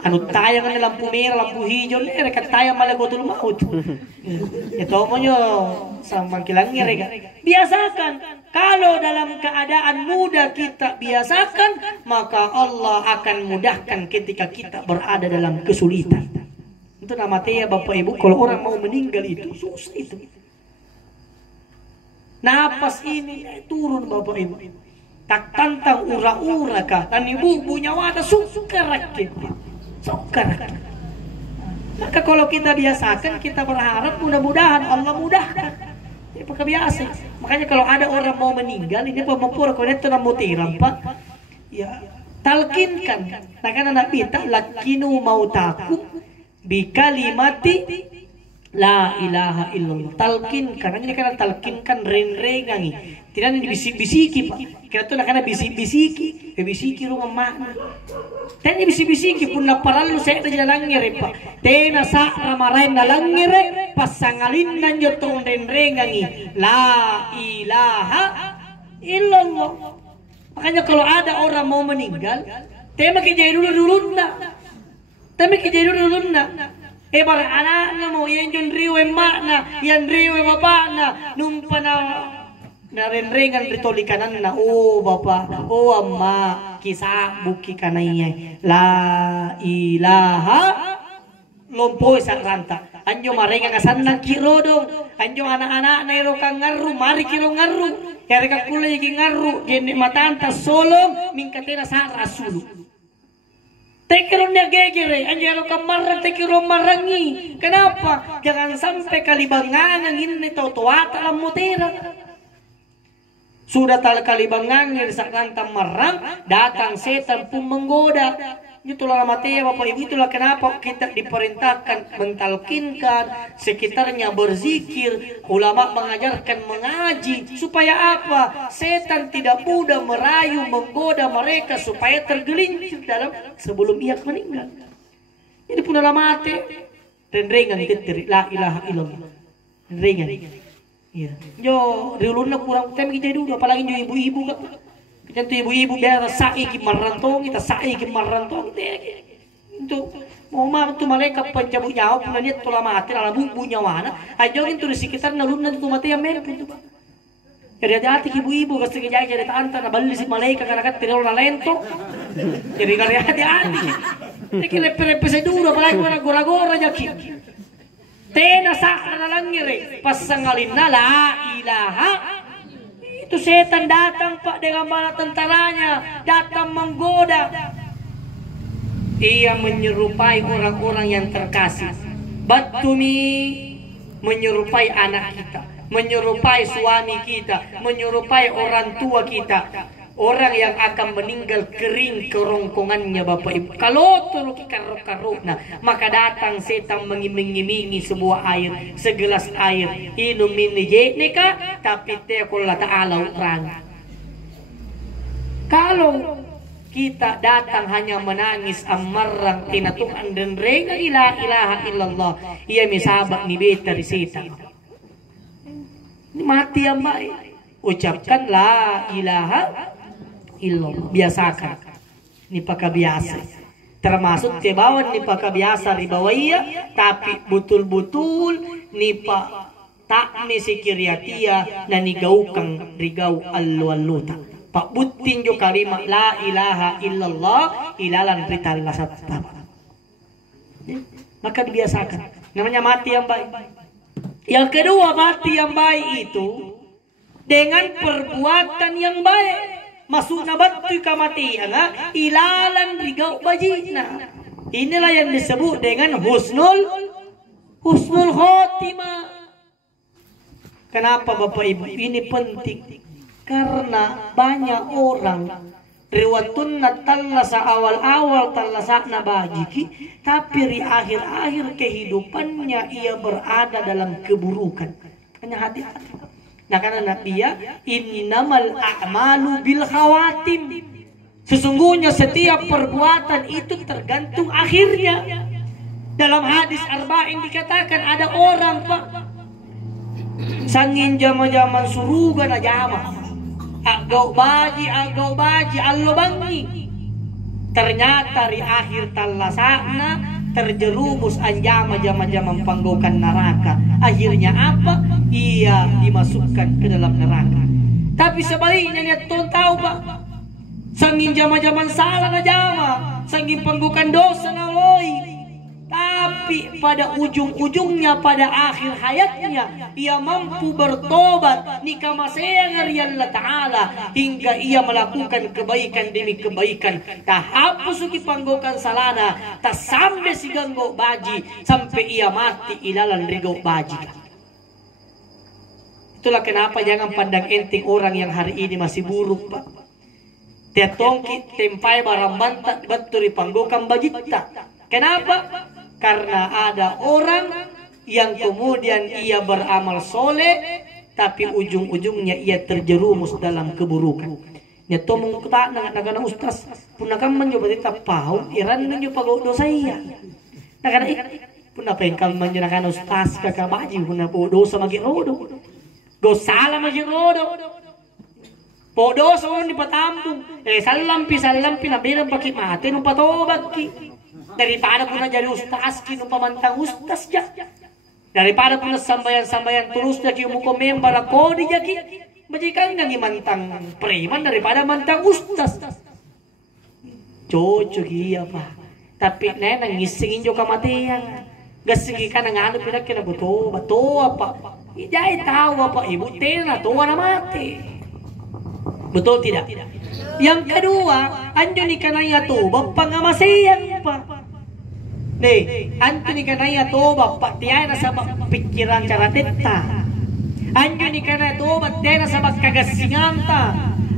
Anu tayang na lampu merah, lampu hijau ni rekat tayang malah gotul maut. Itu menyo sama kilang ngiri kan. Biasakan. Kalau dalam keadaan mudah kita biasakan, maka Allah akan mudahkan ketika kita berada dalam kesulitan. Itu nama ya Bapak Ibu, kalau orang mau meninggal itu susah itu. Napas ini turun Bapak Ibu. Tak tantang ura-ura kah? Dan ibu nyawa ada sukar rakit. Sukar rakit. Maka kalau kita biasakan, kita berharap mudah-mudahan Allah mudahkan. Ini kebiasa. Makanya kalau ada orang mau meninggal, ini pemopor konektor na mutiram Pak. Ya, talkinkan. Nah kan anak kita lakinu mautaku bi kalimati la ilaha illallah. Talkinkan. Ini kan talkinkan ren-rengangi. Tidak ini bisik-bisiki Pak. Kira tuh nak bisik-bisiki, bisiki rumah makna. Tanya bisik-bisiki pun na paralu saya ada jalan ngere Pak. Tena sa ramarain na lang ngere pasangalin nan jotong ren-rengangi la ilaha illallah. Makanya kalau ada orang mau meninggal, tema kijai dulu na. Tema kijai dulu na. Barang anaknya mau yang jon riwe makna, yang riwe bapakna, numpa na ren-rengan ritoli kanan na oh bapak, oh amma, kisah buki kanainya la ilaha lompoy sa ranta. Anjo marenga ngasan nang kiro dong. Anjo anak-anak na iro kang ngaru, mari kiro ngaru. Kaya ka kulay ki ngaru, gini matanta solong mingkatena sa rasulu. Tekiro niya gegere, anjo iro kang marang, tekiro marangi. Kenapa? Jangan sampai kalibangan ang ini tautuata lang mutera. Sudah tal kalibangan ngir sa ranta marang, datang setan pun menggoda. Itulah materi Bapak Ibu, itulah kenapa kita diperintahkan mentalkinkan, sekitarnya berzikir, ulama mengajarkan mengaji, supaya apa? Setan tidak mudah merayu, menggoda mereka supaya tergelincir dalam sebelum ia meninggal. Ini pun dalam mati dan ringan keteri la ilaha illallah. Ringan. Iya. Yo riulunna kurang kami jadi dulu apalagi jo ibu-ibu kak. Kita ibu-ibu biasa saiki marantong kita saiki marantong itu mau mah tu mereka pencabut nyawa pun niat tu lama hati ala bubu nyawana aja itu di sekitar nalun tu mati yang merah itu jadi hati ibu-ibu kasi kejaya jadi tante na balik si malaikat karena kan tirol na lento jadi kali hati-hati ini lepe-lepe sedura apalagi mana gora-gora jaki tena sa na lang ngire pasangalin na la ilaha. Itu setan datang Pak dengan bala tentaranya, datang menggoda. Ia menyerupai orang-orang yang terkasih. Batumi menyerupai anak kita, menyerupai suami kita, menyerupai orang tua kita. Orang yang akan meninggal kering kerongkongannya Bapak Ibu. Kalau turun karuk-karukna, maka datang setan mengiming-imingi sebuah air, segelas air. Inum ini jeneka, tapi tekullah ta'ala urang. Kalau kita datang hanya menangis amarang tinatukan dan rega ilaha illallah, ia misabat ni beta di setan. Ini mati yang baik. Ucapkan la ilaha illallah, biasakan. Ni pakabiasa. Termasuk kebawan ni pakabiasa ribawaya, tapi betul-betul ni pa tak ni sikiriatia na nigaukang rigau allu-alluta. Pak butin jo kalimat la ilaha illallah ilalan rital lasatta. Maka dibiasakan. Namanya mati yang baik. Yang kedua, mati yang baik itu dengan perbuatan yang baik. Masuk na batu kamatian, ilalan rigau bajina. Inilah yang disebut dengan husnul khotimah. Kenapa Bapak Ibu? Ini penting. Karena banyak orang riwatunna tallasa awal-awal tallasana bajiki, tapi di akhir-akhir kehidupannya ia berada dalam keburukan. Hanya hati-hati. Nah karena Nabi ya, innamal a'malu bil khawatim. Sesungguhnya setiap perbuatan itu tergantung akhirnya. Dalam hadis arba'in dikatakan ada orang Pak, sangin jama-jaman suruga na jama, agau baji allo bangi. Ternyata di akhir talasana terjerumus anjama jama-jaman panggokan neraka. Akhirnya apa? Ia dimasukkan ke dalam neraka. Tapi sebaliknya niat tuan tahu Pak, sangin jama-jaman salah na jama, sangin panggokan dosa na loi. Tapi pada ujung-ujungnya, pada akhir hayatnya, ia mampu bertobat nikamasayang Allah Ta'ala hingga ia melakukan kebaikan demi kebaikan. Tak hapus suki panggokan salana, tak sampai si ganggo baji, sampai ia mati ilalan rigo baji. Itulah kenapa jangan pandang enteng orang yang hari ini masih buruk Pak. Tetongki tempai barang bantak betul panggokan bajita. Kenapa? Karena ada orang yang kemudian ia beramal soleh, tapi ujung-ujungnya ia terjerumus dalam keburukan. Nya tomong kata nagana ustaz, punakan mencoba tetap pau, iran mencoba dosa iya. Nagana punna pengkal menjenakan ustaz kakak baji punna dosa magi rodo. Dosa magi rodo. Dosa orang dipatambung. Salampi nabira baki mati no patobak ki. Daripada puna jadi ustaz kinu pamantang ustaz ya. Daripada puna sambayan terus jadi muka membara kodi jaki. Majikan nang mantang preman daripada mantang ustaz. Cocok iya Pak. Tapi nenang ngisingin jo kamatian. Gasigi ka nang anu pinak kina buto apa. Ijay tahu apa ibu tena to na mati. Betul tidak? Yang kedua, anjo ni kanaya to bapak ngamasayang Pak. Nih, Anthony kanaya toba patiay na sa pikiran cara deta. Anjo ni kana toba tiay na sa kagasingan-ta.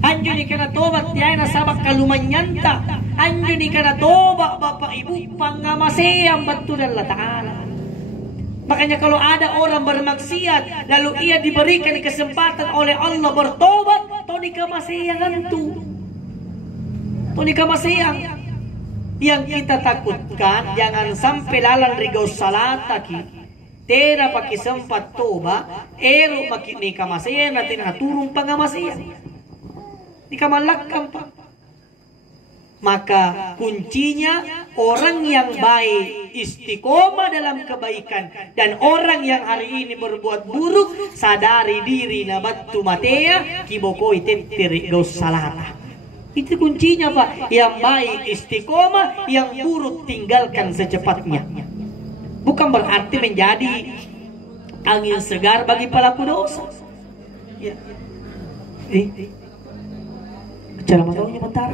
Anjo ni kana toba tiay na sa kalumanyanta. Anjo ni kana toba bapak ibu pangamasayang betul Allah Ta'ala. Makanya kalau ada orang bermaksiat lalu ia diberikan kesempatan oleh Allah bertobat, to ni kamasayangan tu. To ni kamasayang. Yang kita takutkan jangan sampai lalan rigau salata ki tera paki sempat toba ero maki ni kamasaya natin aturung pangamasaya ni kamalakam Pak. Maka kuncinya orang yang baik istiqomah dalam kebaikan, dan orang yang hari ini berbuat buruk sadari diri na batu matea kibokoi teteri rigau salata. Itu kuncinya Pak. Yang baik istiqomah, yang buruk tinggalkan secepatnya. Bukan berarti menjadi angin segar bagi pelaku dosa. Ya. Cara matanya bentar.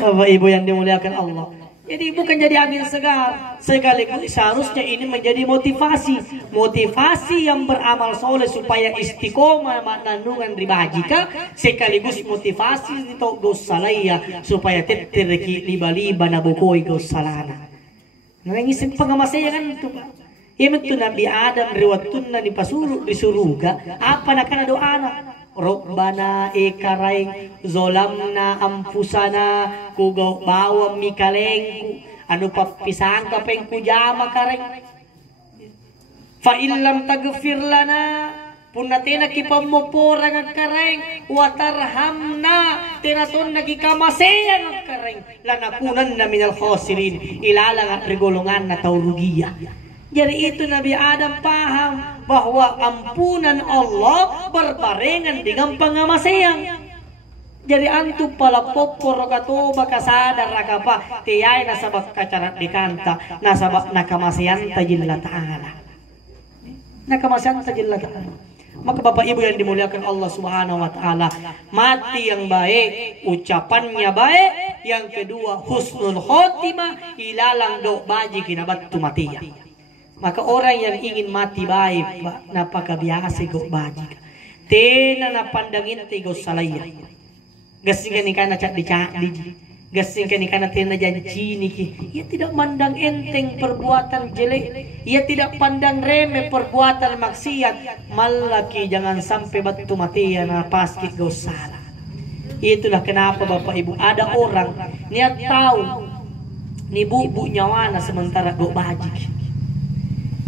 Bapak Ibu yang dimuliakan Allah. Jadi bukan jadi angin segar, sekaligus seharusnya ini menjadi motivasi yang beramal soleh supaya istiqomah manandungan ribajika, sekaligus motivasi itu dosalaya supaya terki liba-liba nabukoi dosalana. Nangisin pengamasaya kan itu Pak. Itu Nabi Adam riwatunna di pasuru disuruga apa nak kana doa anak. Robbana ekaraing zolamna ampusana kugo bawa mikalengku anu papisang kapeng kujama kareng fa illam tagfir lana Punna tena kipamopora ng kareng, watarhamna, tinaton nagikamaseya ng kareng, lanakunan na minal khosirin, ilalang at rigulungan na taurugiya. Jadi itu Nabi Adam paham bahwa ampunan Allah berbarengan dengan pengamaseyang. Jadi antu pala popor kato baka sadar rakapa tiyay nasabak kacarat dikanta nasabak nakamaseyan tajilla ta'ala. Nakamaseyan tajilla ta'ala. Maka Bapak Ibu yang dimuliakan Allah Subhanahu wa taala, mati yang baik, ucapannya baik, yang kedua husnul khotimah, ilalang do baji kinabat tumatiya. Maka orang yang ingin mati baik, napaka biasa go baji. Tena na pandangin tigo salaya. Gasing kan ikana cak di gasing kan ikana tena janji niki. Ia tidak mandang enteng perbuatan jelek, ia tidak pandang remeh perbuatan maksiat. Malaki jangan sampai batu mati na paski go salah. Itulah kenapa Bapak Ibu ada orang niat tahu ni bubu nyawana sementara go bajik.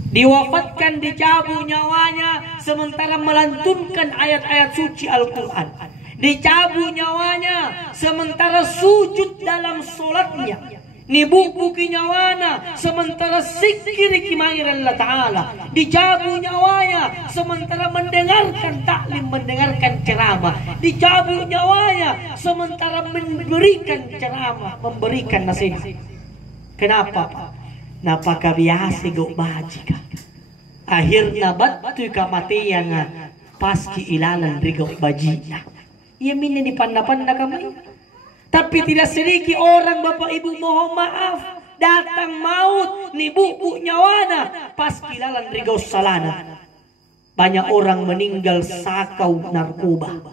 Diwafatkan dicabut nyawanya sementara melantunkan ayat-ayat suci Al-Quran. Dicabut nyawanya sementara sujud dalam solatnya. Nibubuki nyawana sementara zikir kimahir Allah Ta'ala. Dicabut nyawanya sementara mendengarkan taklim, mendengarkan ceramah. Dicabut nyawanya sementara memberikan ceramah, memberikan nasihat. Kenapa? Napaka biasa go bajika. Akhirnya batu kamatian paski ilalan rigo bajina. Ia minta dipanda-panda kami. Tapi tidak sedikit orang Bapak Ibu mohon maaf, datang maut ni bubu nyawana pas kilalan rigau salana. Banyak orang meninggal sakau narkoba.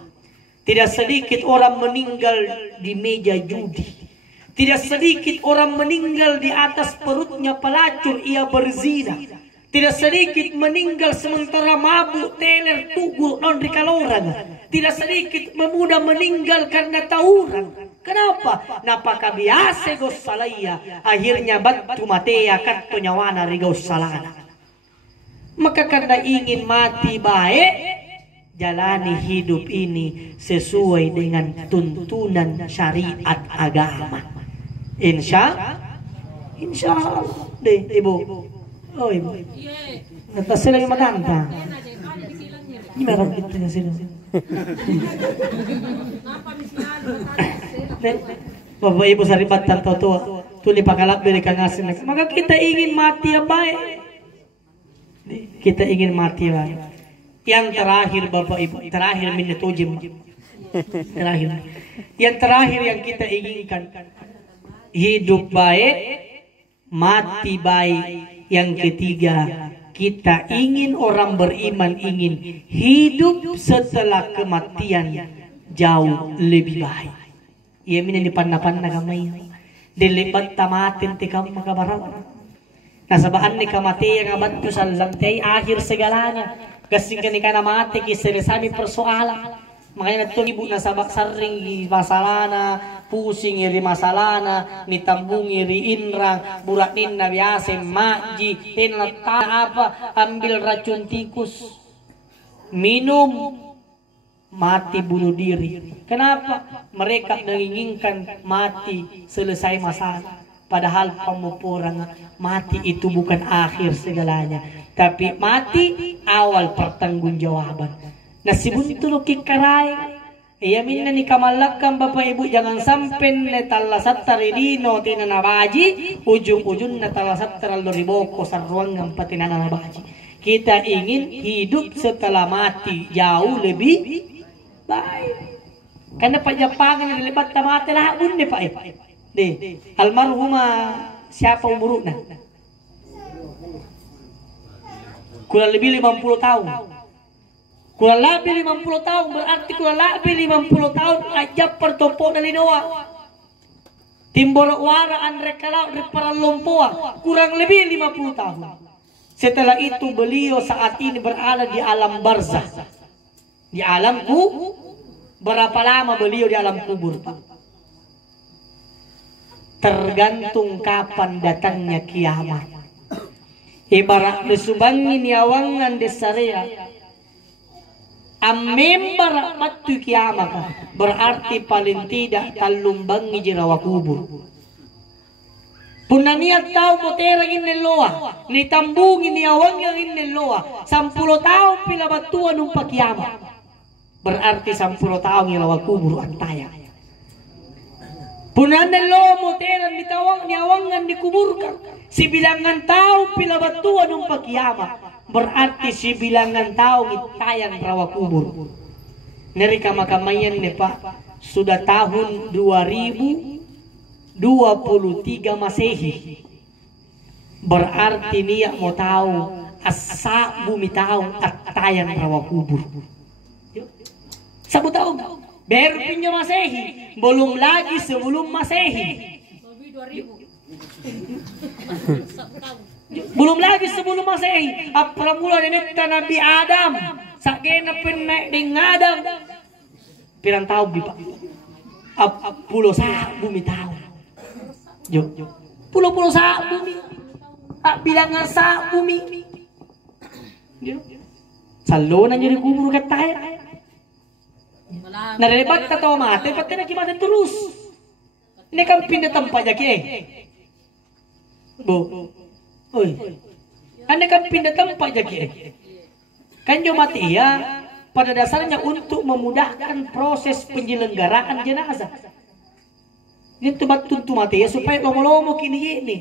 Tidak sedikit orang meninggal di meja judi. Tidak sedikit orang meninggal di atas perutnya pelacur ia berzina. Tidak sedikit meninggal sementara mabuk, teler, tugul, non rikaloran. Tidak sedikit pemuda meninggal karena tawuran. Kenapa? Napaka biasa gos salaya. Akhirnya batu matea katto nyawana rigos salana. Maka karena ingin mati baik, jalani hidup ini sesuai dengan tuntunan syariat agama. Insya Allah deh Ibu. Oh Ibu. Nata sila yung maganda. Ini meron dito na sila. Bapak Ibu saribatan totoo. Tuli pakalap beri kangasin. Maka kita ingin mati yang baik. Kita ingin mati baik. Yang terakhir Bapak Ibu, terakhir minitujim. Terakhir. Yang terakhir yang kita inginkan, hidup baik, mati baik. Yang ketiga, kita ingin orang beriman ingin hidup setelah kematian jauh lebih baik. Ia mina dipanna-panna kamay. Dilipat tamatin ti kam makabarang. Nasabaan ni kamatian abad tu sa lantay akhir segalanya. Gasing ka ni ka na mati kiseresami persoalan. Makanya nato ibu nasabak saring masalana, pusing iri masalana, nitambung iri inrang, buratin na biasa maji, tinlata apa, ambil racun tikus, minum, mati bunuh diri. Kenapa? Mereka menginginkan mati selesai masalah. Padahal pemupurang mati itu bukan akhir segalanya, tapi mati awal pertanggungjawaban. Nasibuntulo kikaray. Iya minna ni kamalakam Bapak Ibu jangan sampai netalasat taridino tinanabaji ujung-ujung netalasat teraloriboko sarruangan patinanabaji. Kita ingin hidup setelah mati jauh lebih baik. Karena Pak Japangan yang lebat tamate lah bunde Pak. Deh, almarhumah siapa umurnya? Kurang lebih 50 tahun. Kurang lebih 50 tahun berarti kurang lebih 50 tahun aja pertopo dari doa. Timbor wara andre kalau reparan lompoa kurang lebih 50 tahun. Setelah itu beliau saat ini berada di alam barzah. Di alamku berapa lama beliau di alam kubur? Tergantung kapan datangnya kiamat. Ibarat disubangin yawangan desarea. Ang member matu kiamat berarti paling tidak talumbangi jerawa kubur. Punaniat tao motera loa, ni tambungi ni awang yang loa, 10 tahun pila batuan ng pakiamat. Berarti 10 tahun ilawa kubur ang taya. Punanan loa motera ni tawang ni awangan dikuburkan. Si bilangan tao pila batuan ng pakiamat. Berarti si bilangan tao itayan rawa kubur. Nerika makamayan ni Pak sudah tahun 2023 Masehi. Berarti niya mo tahu asa bumi tahu at tayan rawa kubur. Sabu tahu baru pinya Masehi, belum lagi sebelum Masehi. Belum lagi sebelum Masehi, apramula nenekta Nabi Adam, sakena penek ding Adam. Pirang tahu bi Pak? Pulau sa bumi tahu. Yo. Pulau sa bumi. Bilangan sa bumi. Yo. Salonan jadi kubur kataya. Narelebat ka to mate, pati nakimatin terus. Ini kan pindah tempat aja ke. Bu. Oi. Anda kan pindah tempat aja ke. Kan jo mati ya pada dasarnya untuk memudahkan proses penyelenggaraan jenazah. Ini tempat tuntu mati ya supaya lomo-lomo kini ini.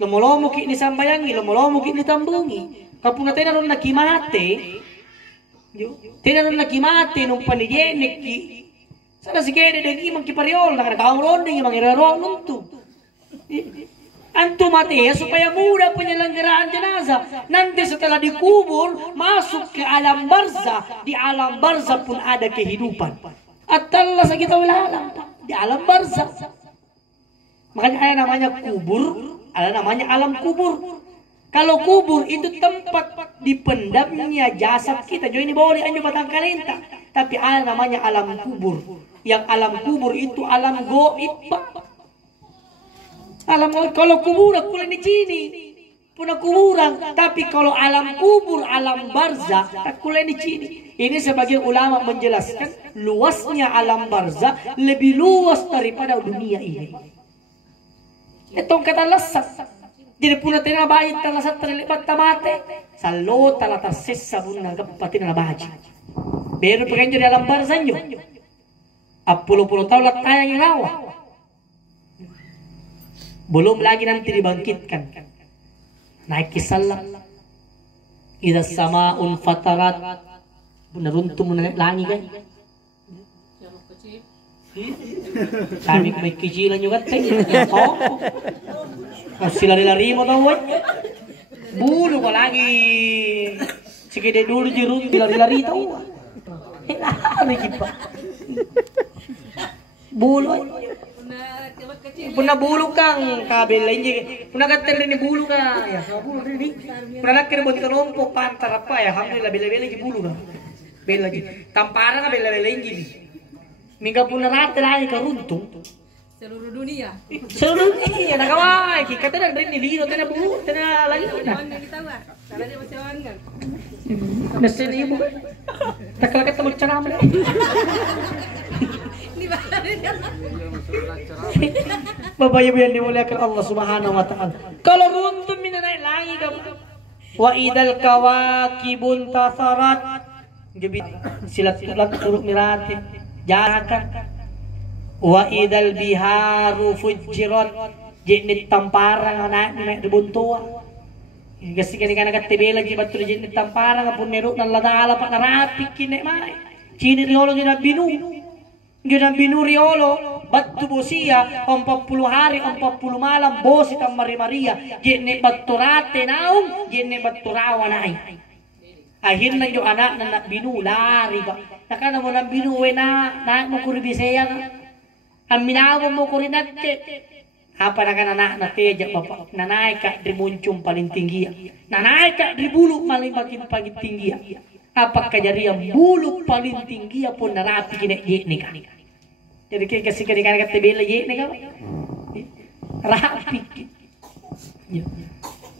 Lomo-lomo kini sambayangi, lomo-lomo kini tambungi. Kapuna tena non nakimate. Tena non nakimate nung panigenek ki. Sana si kene degi mang kipariol na karon ding mang iraro nuntu. Antum mati ya supaya mudah penyelenggaraan jenazah. Nanti setelah dikubur masuk ke alam barzah. Di alam barzah pun ada kehidupan. At-Allah sa kita alam di alam barzah. Makanya ada namanya kubur, ada namanya alam kubur. Kalau kubur itu tempat dipendamnya jasad kita. Jadi ini boleh anjo batang kalenta. Tapi ada namanya alam kubur. Yang alam kubur itu alam goib. Alam kalau kuburan kulai di sini punya kuburan, tapi kalau alam kubur alam barzah tak kulai di sini. Ini sebagian ulama menjelaskan luasnya alam barzah lebih luas daripada dunia ini. Itu kata lesat. Jadi punya tena bayi talasat terlibat tamate, salo talata sesa bunga kepatin na baji. Baru pengen jadi alam barzah nyo. 10 tahun lah tayang rawa. Belum lagi nanti dibangkitkan. Naik kisalah. Idza samaun fatarat. Neruntum naik langit kan. Kami may kicilan juga teh. Oh. Sila lari mo tau woy. Bulu ko lagi. Sige de dulu jirut lari tau. Lari kita. Bulu. Puna bulu kang kabel lainnya. Puna katel ini bulu ka. Ya, bulu ini. Puna nakir buat kelompok pantar apa ya? Alhamdulillah bela-bela lagi bulu ka. Bela lagi. Tamparan ka bela-bela lagi. Mingga puna rata lagi karuntung. Seluruh dunia. Seluruh dunia. Nakawai. Kata dan rin nilino. Tena bulu. Tena lagi. Kita wah. Karena dia masih awan kan. Nasi ni ibu. Tak kalau ketemu ceram. Bapak Ibu yang dimuliakan Allah Subhanahu wa taala. Kalau runtuh naik lagi kamu. Wa idal kawakibun tasarat. Gebit silat-silat turuk mirati. Jarakan. Wa idal biharu fujirat. Jiknit tamparang naik dibuntua. Kasi kani-kana katibela lagi batul jiknit tamparang apun neruk nan ladala pak narapi kine mai. Cini riolo jina binu. Jina binu riolo batu bosia 40 hari 40 malam bosi tamari Maria. Jiknit baturate naung jiknit baturawa nai. Akhirnya jo anak nak binu lari pak. Nakana mo nang binu we na mo kuri bisaya. Aminaw mo kuri natte. Apa nakana anak teja bapak. Nanai ka di muncung paling tinggi. Nanai ka di bulu paling paling tinggi. Apa kejadian bulu paling tinggi pun narapi kini ni kan. Jadi kasih kena kata bela ni kan. Rapi.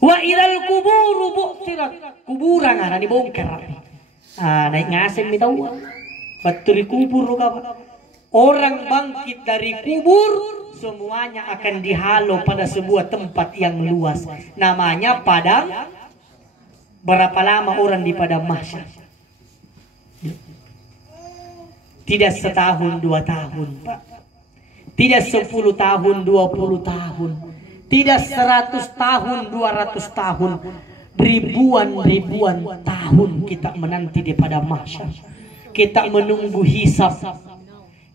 Wa idal kuburu bu'tirat. Kuburan ngana dibongkar rapi. Naik ngasem mi tahu. Betul kubur ka. Orang bangkit dari kubur semuanya akan dihalau pada sebuah tempat yang luas. Namanya padang. Berapa lama orang di padang mahsyar? Tidak setahun 2 tahun, Pak. Tidak 10 tahun 20 tahun. Tidak 100 tahun 200 tahun. Ribuan tahun kita menanti di padang mahsyar. Kita menunggu hisab,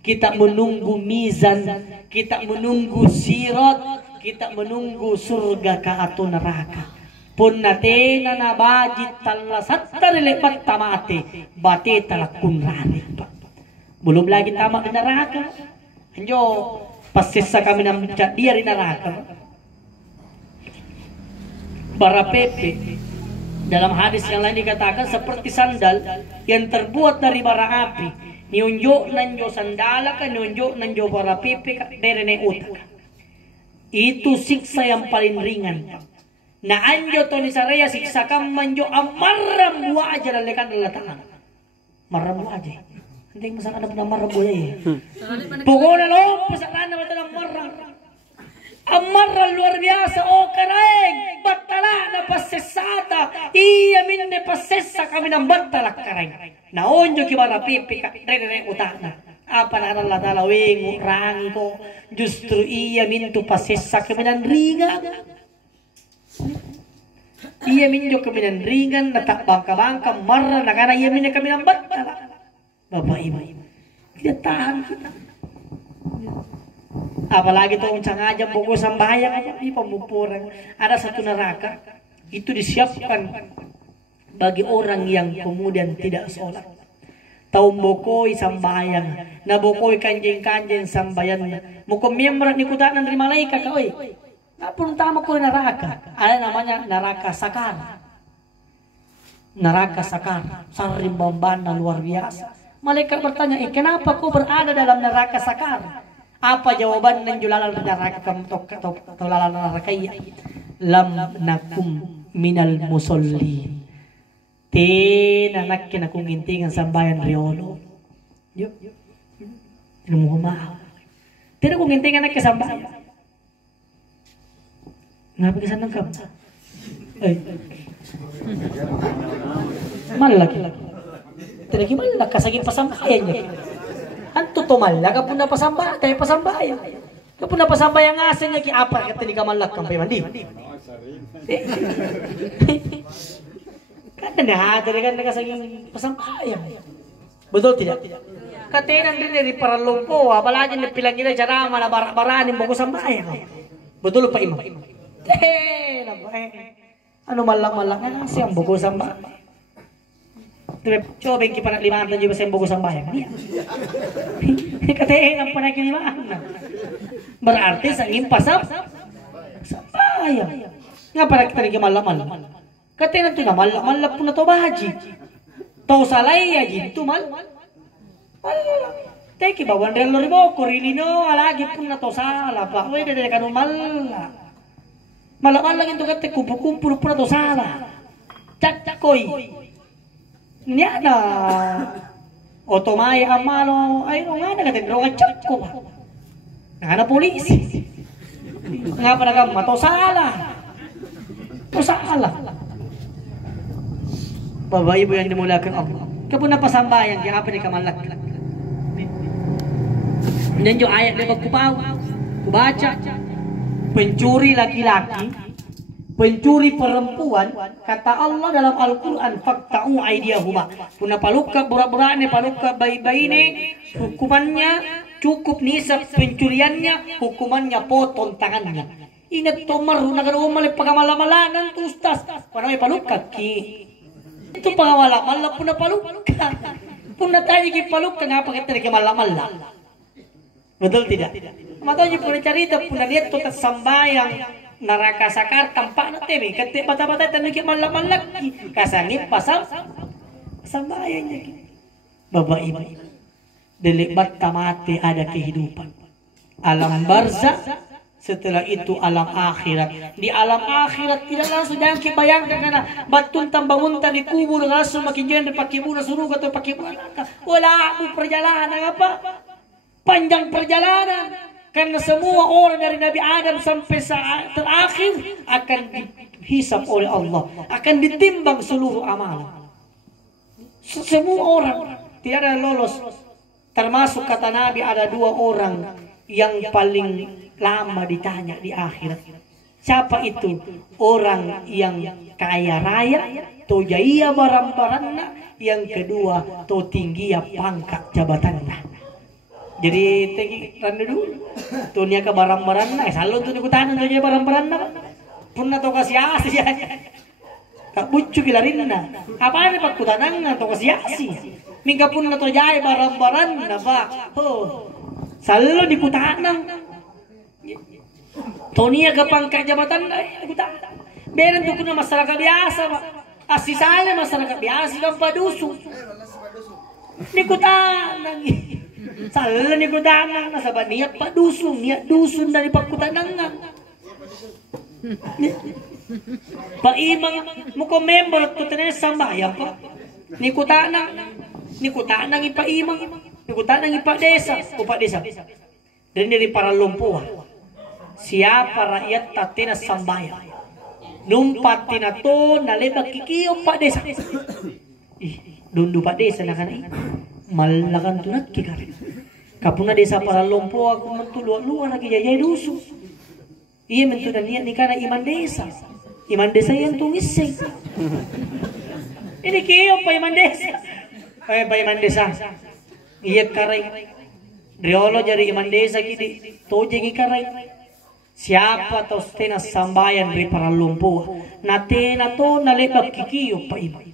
kita menunggu mizan, kita menunggu sirat, kita menunggu surga ka atau neraka. Punnatena na bajit talla sattar lepat tamate bate talakun rari. Belum lagi tamak di neraka. Anjo pasisa kami nampak dia di neraka. Bara pepe dalam hadis yang lain dikatakan seperti sandal yang terbuat dari bara api. Niunjuk nanjo sandala kan niunjuk nanjo bara pepe derene utak. Itu siksa yang paling ringan. Na anjo to ni saraya siksa kam manjo amaram buah aja lalekan Allah Ta'ala. Maram buah aja. Nanti masak ada maram buah ya. Pokoknya lo pasaran na mata maram. Amaran luar biasa, oh karaeng, batala na pasesata, iya minne pasesa kami na batala karaeng. Na onjo kibara pipi ka rere utana. Apa na Allah Ta'ala wengu rangi ko, justru iya mintu pasesa kami na ringan. Iya minjo kami na ringan, natak bangka-bangka, marra na kana iya minne kami na batala. Bapak Ibu, tidak tahan kita. Apalagi tuh uncang aja pokok sambayang aja di pemupuran. Ada satu neraka itu disiapkan bagi orang yang kemudian tidak sholat. Tahu bokoi sambayang, na bokoi kanjeng sambayangnya. Muka member ni kutanan dari malaikat kau. Nah pun tama ko neraka. Ada namanya neraka sakar. Neraka sakar, sarimbambana luar biasa. Malaikat bertanya, kenapa kau berada dalam neraka sakar? Apa jawaban ng julalan neraka kam tolalan neraka iya? Lam nakum minal musolli. Tinanak kinakong gintingan sambayan riolo. Yuk. Tinumuhuma. Tino kong gintingan nak kasambayan. Ngapa kesan ng kam? Ay. Malaki. Tinagi malak kasagin pasambayan niya. Anto tumalak kapun na pasamba, tayo pasambayan. Kapun na pasambayan nga asin niya apa kata ni kamalak kang mandi. Kan nahadari kan nakasaging pasambayan. Betul tidak? Katenan din dari paralumpo, apalagi ni pilang nila jarama na bara-baranin mo ko sambayan. Betul pa imam? Ano malang-malang nga siyang buko sambayan. Coba yang kipanak 500 juga saya buku sambayang. Katanya ang panak 500. Berarti sangin pasap sambayang. Nga para kita lagi malam-malam. Katanya itu na malam-malam pun na to bahaji. Tau salay aji itu mal. Teki bawan relo ribo korilino alagi pun na to sala pa. Oy dede kanu mal. Malam-malam itu kate kumpul-kumpul pun na to sala. Cak koy. Niya na otomay amalo ay nga nagatindro nga check ko ba nga na polisi nga pa naga matosala babae Ibu yang dimulakan Allah kapun napasambayan kaya apa ni kamalak dan yung ayat na magkupaw kubaca pencuri laki-laki pencuri perempuan kata Allah dalam Al-Quran fakta'u aidiyahuma puna paluka burak-burak ne paluka bayi-bayi ne hukumannya cukup nisab pencuriannya hukumannya potong tangannya inat tomar nagano mali pagamalamalan tustas para may paluka ki itu pagamalamalan puna paluka puna tayo ki paluka ngapa kita ni malamala betul tidak matanya puna cerita puna lihat tu sambayang neraka sakar tampak na tebe ketik bata-bata tanuk malak-malak kasangit pasal sambayanya Bapak Ibu delik batta mati ada kehidupan alam barzah Setelah itu alam akhirat. Di alam akhirat tidak langsung jangan bayangkan karena batun bangun di kubur langsung makin jangan pakai bulan suruh atau pakai bulan. Wala perjalanan apa? Panjang perjalanan. Karena semua orang dari Nabi Adam sampai saat terakhir akan dihisap oleh Allah, akan ditimbang seluruh amalan. Semua orang tidak ada lolos. Termasuk kata Nabi ada 2 orang yang paling lama ditanya di akhirat. Siapa itu? Orang yang kaya raya, to jaya barang-barangna, yang kedua to tinggi pangkat jabatanna. Jadi tinggi randu dulu. To nia ke barang-barangna, salon to dikutanan to jaya barang-barangna. Punna to kasih asih aja. Kak bucu gilarinna. Apa ni pakutanang to kasih asih. Mingga punna to jaya barang-barangna ba. Oh. Selalu dikutanang. Tonia ke pangkat jabatan dikutanang. Beran tu kuna masyarakat biasa, Pak. Asisale masyarakat biasa kan padusu. Dikutanang. Selalu dikutanang nasabah niat padusu, niat dusun dari pakutanang. Pak Imang muko member tu tenes sambayang, Pak. Nikutanang Pak Imang. Nikutanang Pak Desa, Pak Desa. Dan dari para lumpuh. Siapa rakyat tatina sambayang. Numpat tina to nalebak kikiyo Pak Desa. Dundu Pak Desa na kanay. Malakan tunat kikari. Kapuna desa para lumpuh aku mentuluan lagi jayay dusu. Iya mentunan niat nikana iman desa. Iman desa yang tungising. Ini kiyo pa iman desa. Pa iman desa. Iya karay. Driolo jadi iman desa gini. Tojeng ikaray. Siapa to tena sambayan dari para lumpuh. Natena to nalebak kikiyo pa imang.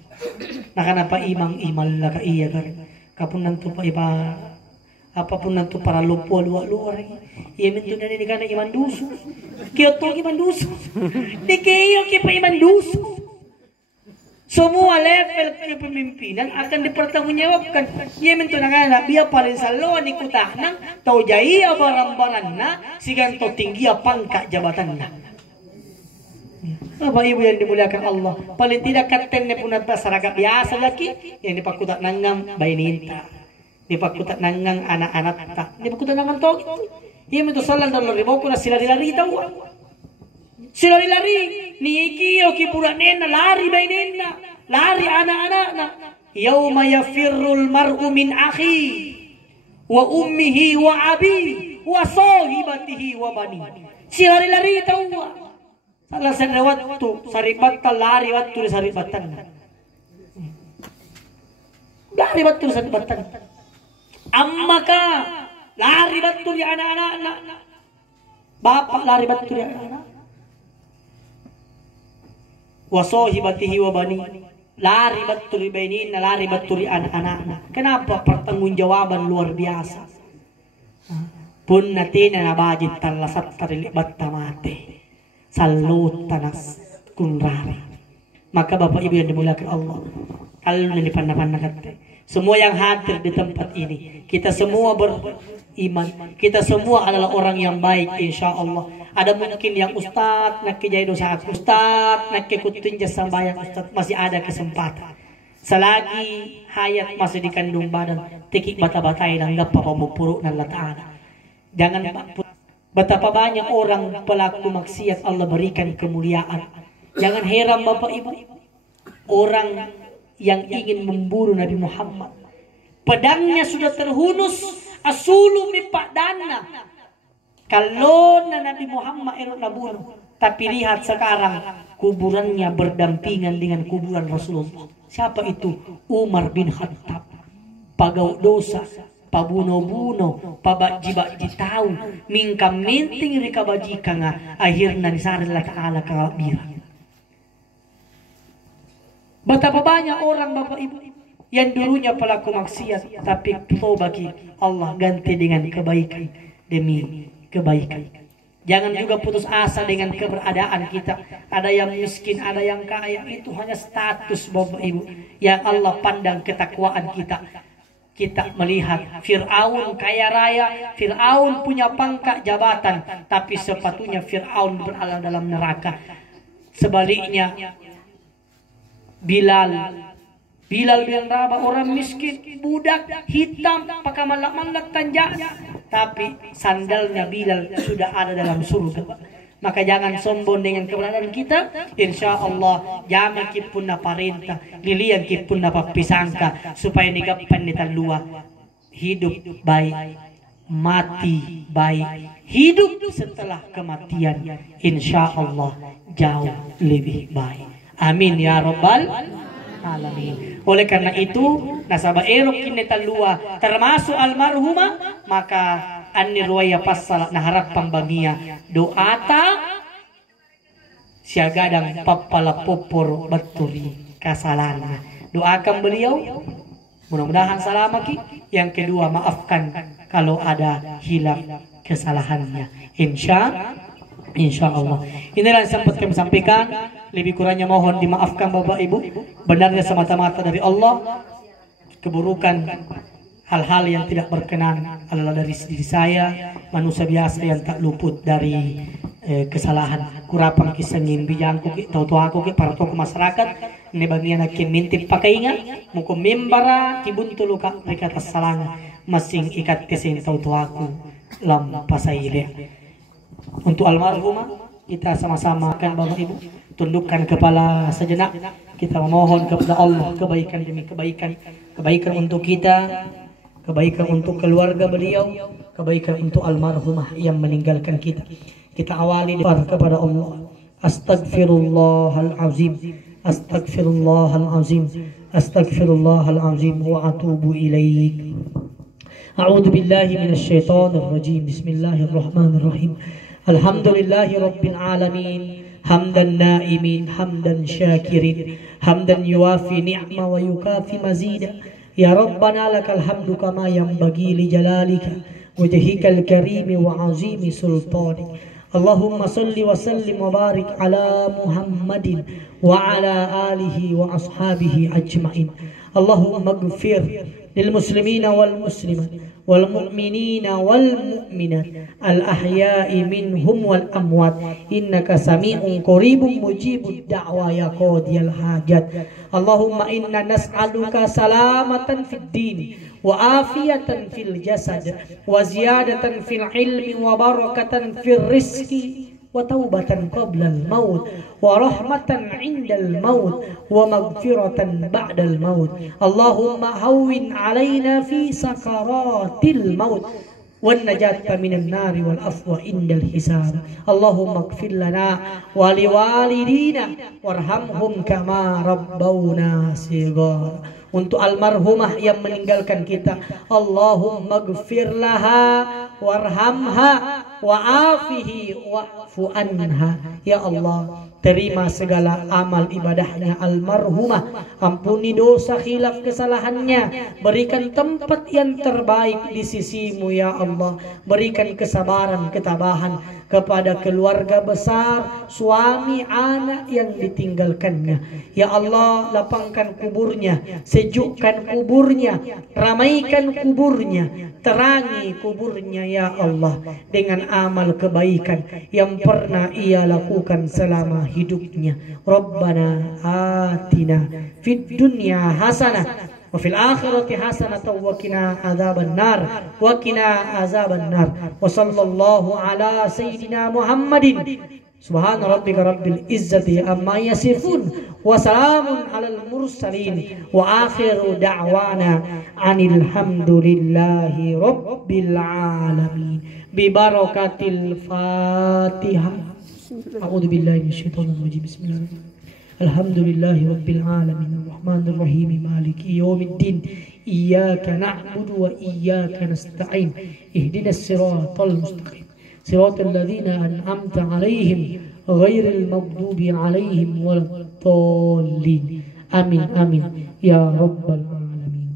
Nakana pa imang imal laka iya karay. Kapun nanto pa iba. Apapun nanto para lumpuh luar-luar. Iya mentunan ini kana iman dusu. Kiyo to iman dusu. Di kiyo kiyo pa iman dusu. Semua level kepemimpinan akan dipertanggungjawabkan. Ia mentunangana biar paling salon ikutahnan tau jaya barang-barangna sigan tau tinggi pangkat jabatanna. Bapak Ibu yang dimuliakan Allah, paling tidak katene punat masyarakat biasa lagi yang dipakutak nangang baininta, dipakutak nangang anak-anak tak, dipakutak nangang tog. Ia mentu salan dalam riboko na sila dilari tahu. Sila lari, ni ikiyo kipura nena lari bay nena, lari anak-anak. Yauma yafirrul mar'u min akhi wa ummihi wa abi wa sahibatihi wa bani. Sila lari tahu. Salah senewat tu saribat lari waktu di saribatan. Lari waktu di saribatan. Ammaka lari waktu di anak-anak. Bapak lari waktu di anak-anak. Wasahibatihi wa bani, lari betul bainin, lari betul anak-anak. Kenapa? Pertanggungjawaban luar biasa. Pun natina nabajit talasat tarilibat tamate salut tanas kunrari. Maka Bapak Ibu yang dimuliakan Allah, kalau yang dipandang-pandang semua yang hadir di tempat ini, kita semua beriman, kita semua adalah orang yang baik insya Allah. Ada mungkin yang ustad nak kejaya dosa ustad nak kekutin jasa bayang ustad, masih ada kesempatan. Selagi hayat masih dikandung badan, tikik bata-batai dan gapa pemupuruk Allah Ta'ala. Jangan betapa banyak orang pelaku maksiat Allah berikan kemuliaan. Jangan heran Bapak Ibu, orang yang ingin membunuh Nabi Muhammad, pedangnya sudah terhunus, asulu mipak dana. Kalau Nabi Muhammad erok nabunuh, tapi lihat sekarang kuburannya berdampingan dengan kuburan Rasulullah. Siapa itu? Umar bin Khattab. Pagau dosa, pabuno-buno, pabajibak tahu, mingkam minting rikabajikan akhirnya disarlah Ta'ala kabira. Betapa banyak orang Bapak Ibu yang dulunya pelaku maksiat, tapi bagi Allah ganti dengan kebaikan demi kebaikan. Jangan juga putus asa dengan keberadaan kita. Ada yang miskin, ada yang kaya, itu hanya status Bapak Ibu. Yang Allah pandang ketakwaan kita. kita melihat Fir'aun kaya raya, Fir'aun punya pangkat jabatan, tapi sepatutnya Fir'aun berada dalam neraka. Sebaliknya Bilal bin Rabah, orang miskin, budak hitam, pakai malak-malak tanjak, tapi sandalnya Bilal sudah ada dalam surga. Maka jangan sombong dengan keberadaan kita. Insya Allah jangan kipun na parintah, lilian kipun na papisangka, supaya nigapan ni talua. Hidup baik, mati baik, hidup setelah kematian insya Allah jauh lebih baik. Amin ya rabbal alamin. Oleh karena itu nasabah erok kini talua termasuk almarhumah, maka anni ruwaya pasal naharap pambangia doata siagadang papala popor baturi kasalahan. Doakan beliau mudah-mudahan salamaki. Yang kedua, maafkan kalau ada hilang kesalahannya. Insya Allah. Inilah yang sempat kami sampaikan. Lebih kurangnya mohon dimaafkan Bapak Ibu. Benarnya semata-mata dari Allah. Keburukan hal-hal yang tidak berkenan adalah dari diri saya, manusia biasa yang tak luput dari kesalahan. Kurapang kisangin bijangku ki tau aku ki para tokoh masyarakat ini bagian akin mintip pakainga muko membara kibuntu luka mereka tasalang masing ikat kesin tau aku lam pasaile. Untuk almarhumah kita sama-sama kan Bapak Ibu tundukkan kepala sejenak, kita memohon kepada Allah kebaikan demi kebaikan, kebaikan untuk kita, kebaikan untuk keluarga beliau, kebaikan untuk almarhumah yang meninggalkan kita. Kita awali doa kepada Allah. Astaghfirullahalazim, astaghfirullahalazim, astaghfirullahalazim wa atubu ilaik. A'udzu billahi minasyaitonir rajim. Bismillahirrahmanirrahim. Alhamdulillahi rabbil alamin. Hamdan naimin, hamdan syakirin, hamdan yuafi ni'ma wa yukafi mazida. Ya Rabbana lakal hamdu kama yanbaghi li jalalika wajhikal karimi wa azimi sultani. Allahumma salli wa sallim wa barik ala Muhammadin wa ala alihi wa ashabihi ajma'in. Allahumma ighfir lil muslimina wal muslimat wal mu'minina wal mu'minat al ahya'i minhum wal amwat innaka sami'un qaribun mujibud da'wa ya qadiyal hajat. Allahumma inna nas'aluka salamatan fid din wa afiyatan fil jasad wa ziyadatan fil ilmi wa barakatan fil rizqi wa taubatan qabla al-maut wa rahmatan 'inda al-maut wa maghfiratan ba'da al-maut. Allahumma hawwin 'alaina fi sakaratil maut wan najata minan nari wal afwa indal hisab. Allahumma ighfir lana wa liwalidina warhamhum kama rabbawna shighara. Untuk almarhumah yang meninggalkan kita, Allahumma ighfir laha warhamha wa'afihi wa'fu anha. Ya Allah, terima segala amal ibadahnya almarhumah, ampuni dosa khilaf kesalahannya, berikan tempat yang terbaik di sisimu ya Allah, berikan kesabaran ketabahan kepada keluarga besar, suami, anak yang ditinggalkannya. Ya Allah, lapangkan kuburnya, sejukkan kuburnya, ramaikan kuburnya, terangi kuburnya ya Allah dengan amal kebaikan yang pernah ia lakukan selama hidupnya. Rabbana atina fid dunya hasanah wa fil akhirati hasanatan wa qina adzaban nar wa qina azaban nar. Wa sallallahu ala sayyidina Muhammadin. Subhana rabbika rabbil izzati amma yasifun wa salamun alal mursalin wa akhiru da'wana anil hamdulillahi rabbil alamin. Bi barakatil Fatihah. A'udzu billahi minasyaitonir rajim. Bismillahirrahmanirrahim. Alhamdulillahi rabbil alamin arrahmanir rahim maliki yaumiddin iyyaka na'budu wa iyyaka nasta'in ihdinas siratal mustaqim siratal ladzina an'amta 'alaihim ghairil maghdubi 'alaihim waladdallin. Amin amin ya rabbal alamin.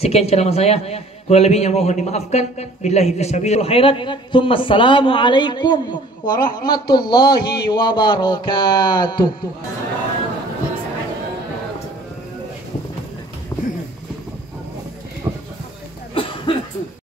Sekian ceramah saya, kurang lebihnya mohon dimaafkan. Billahi fisabilil khairat. Tsumma assalamu alaikum warahmatullahi wabarakatuh.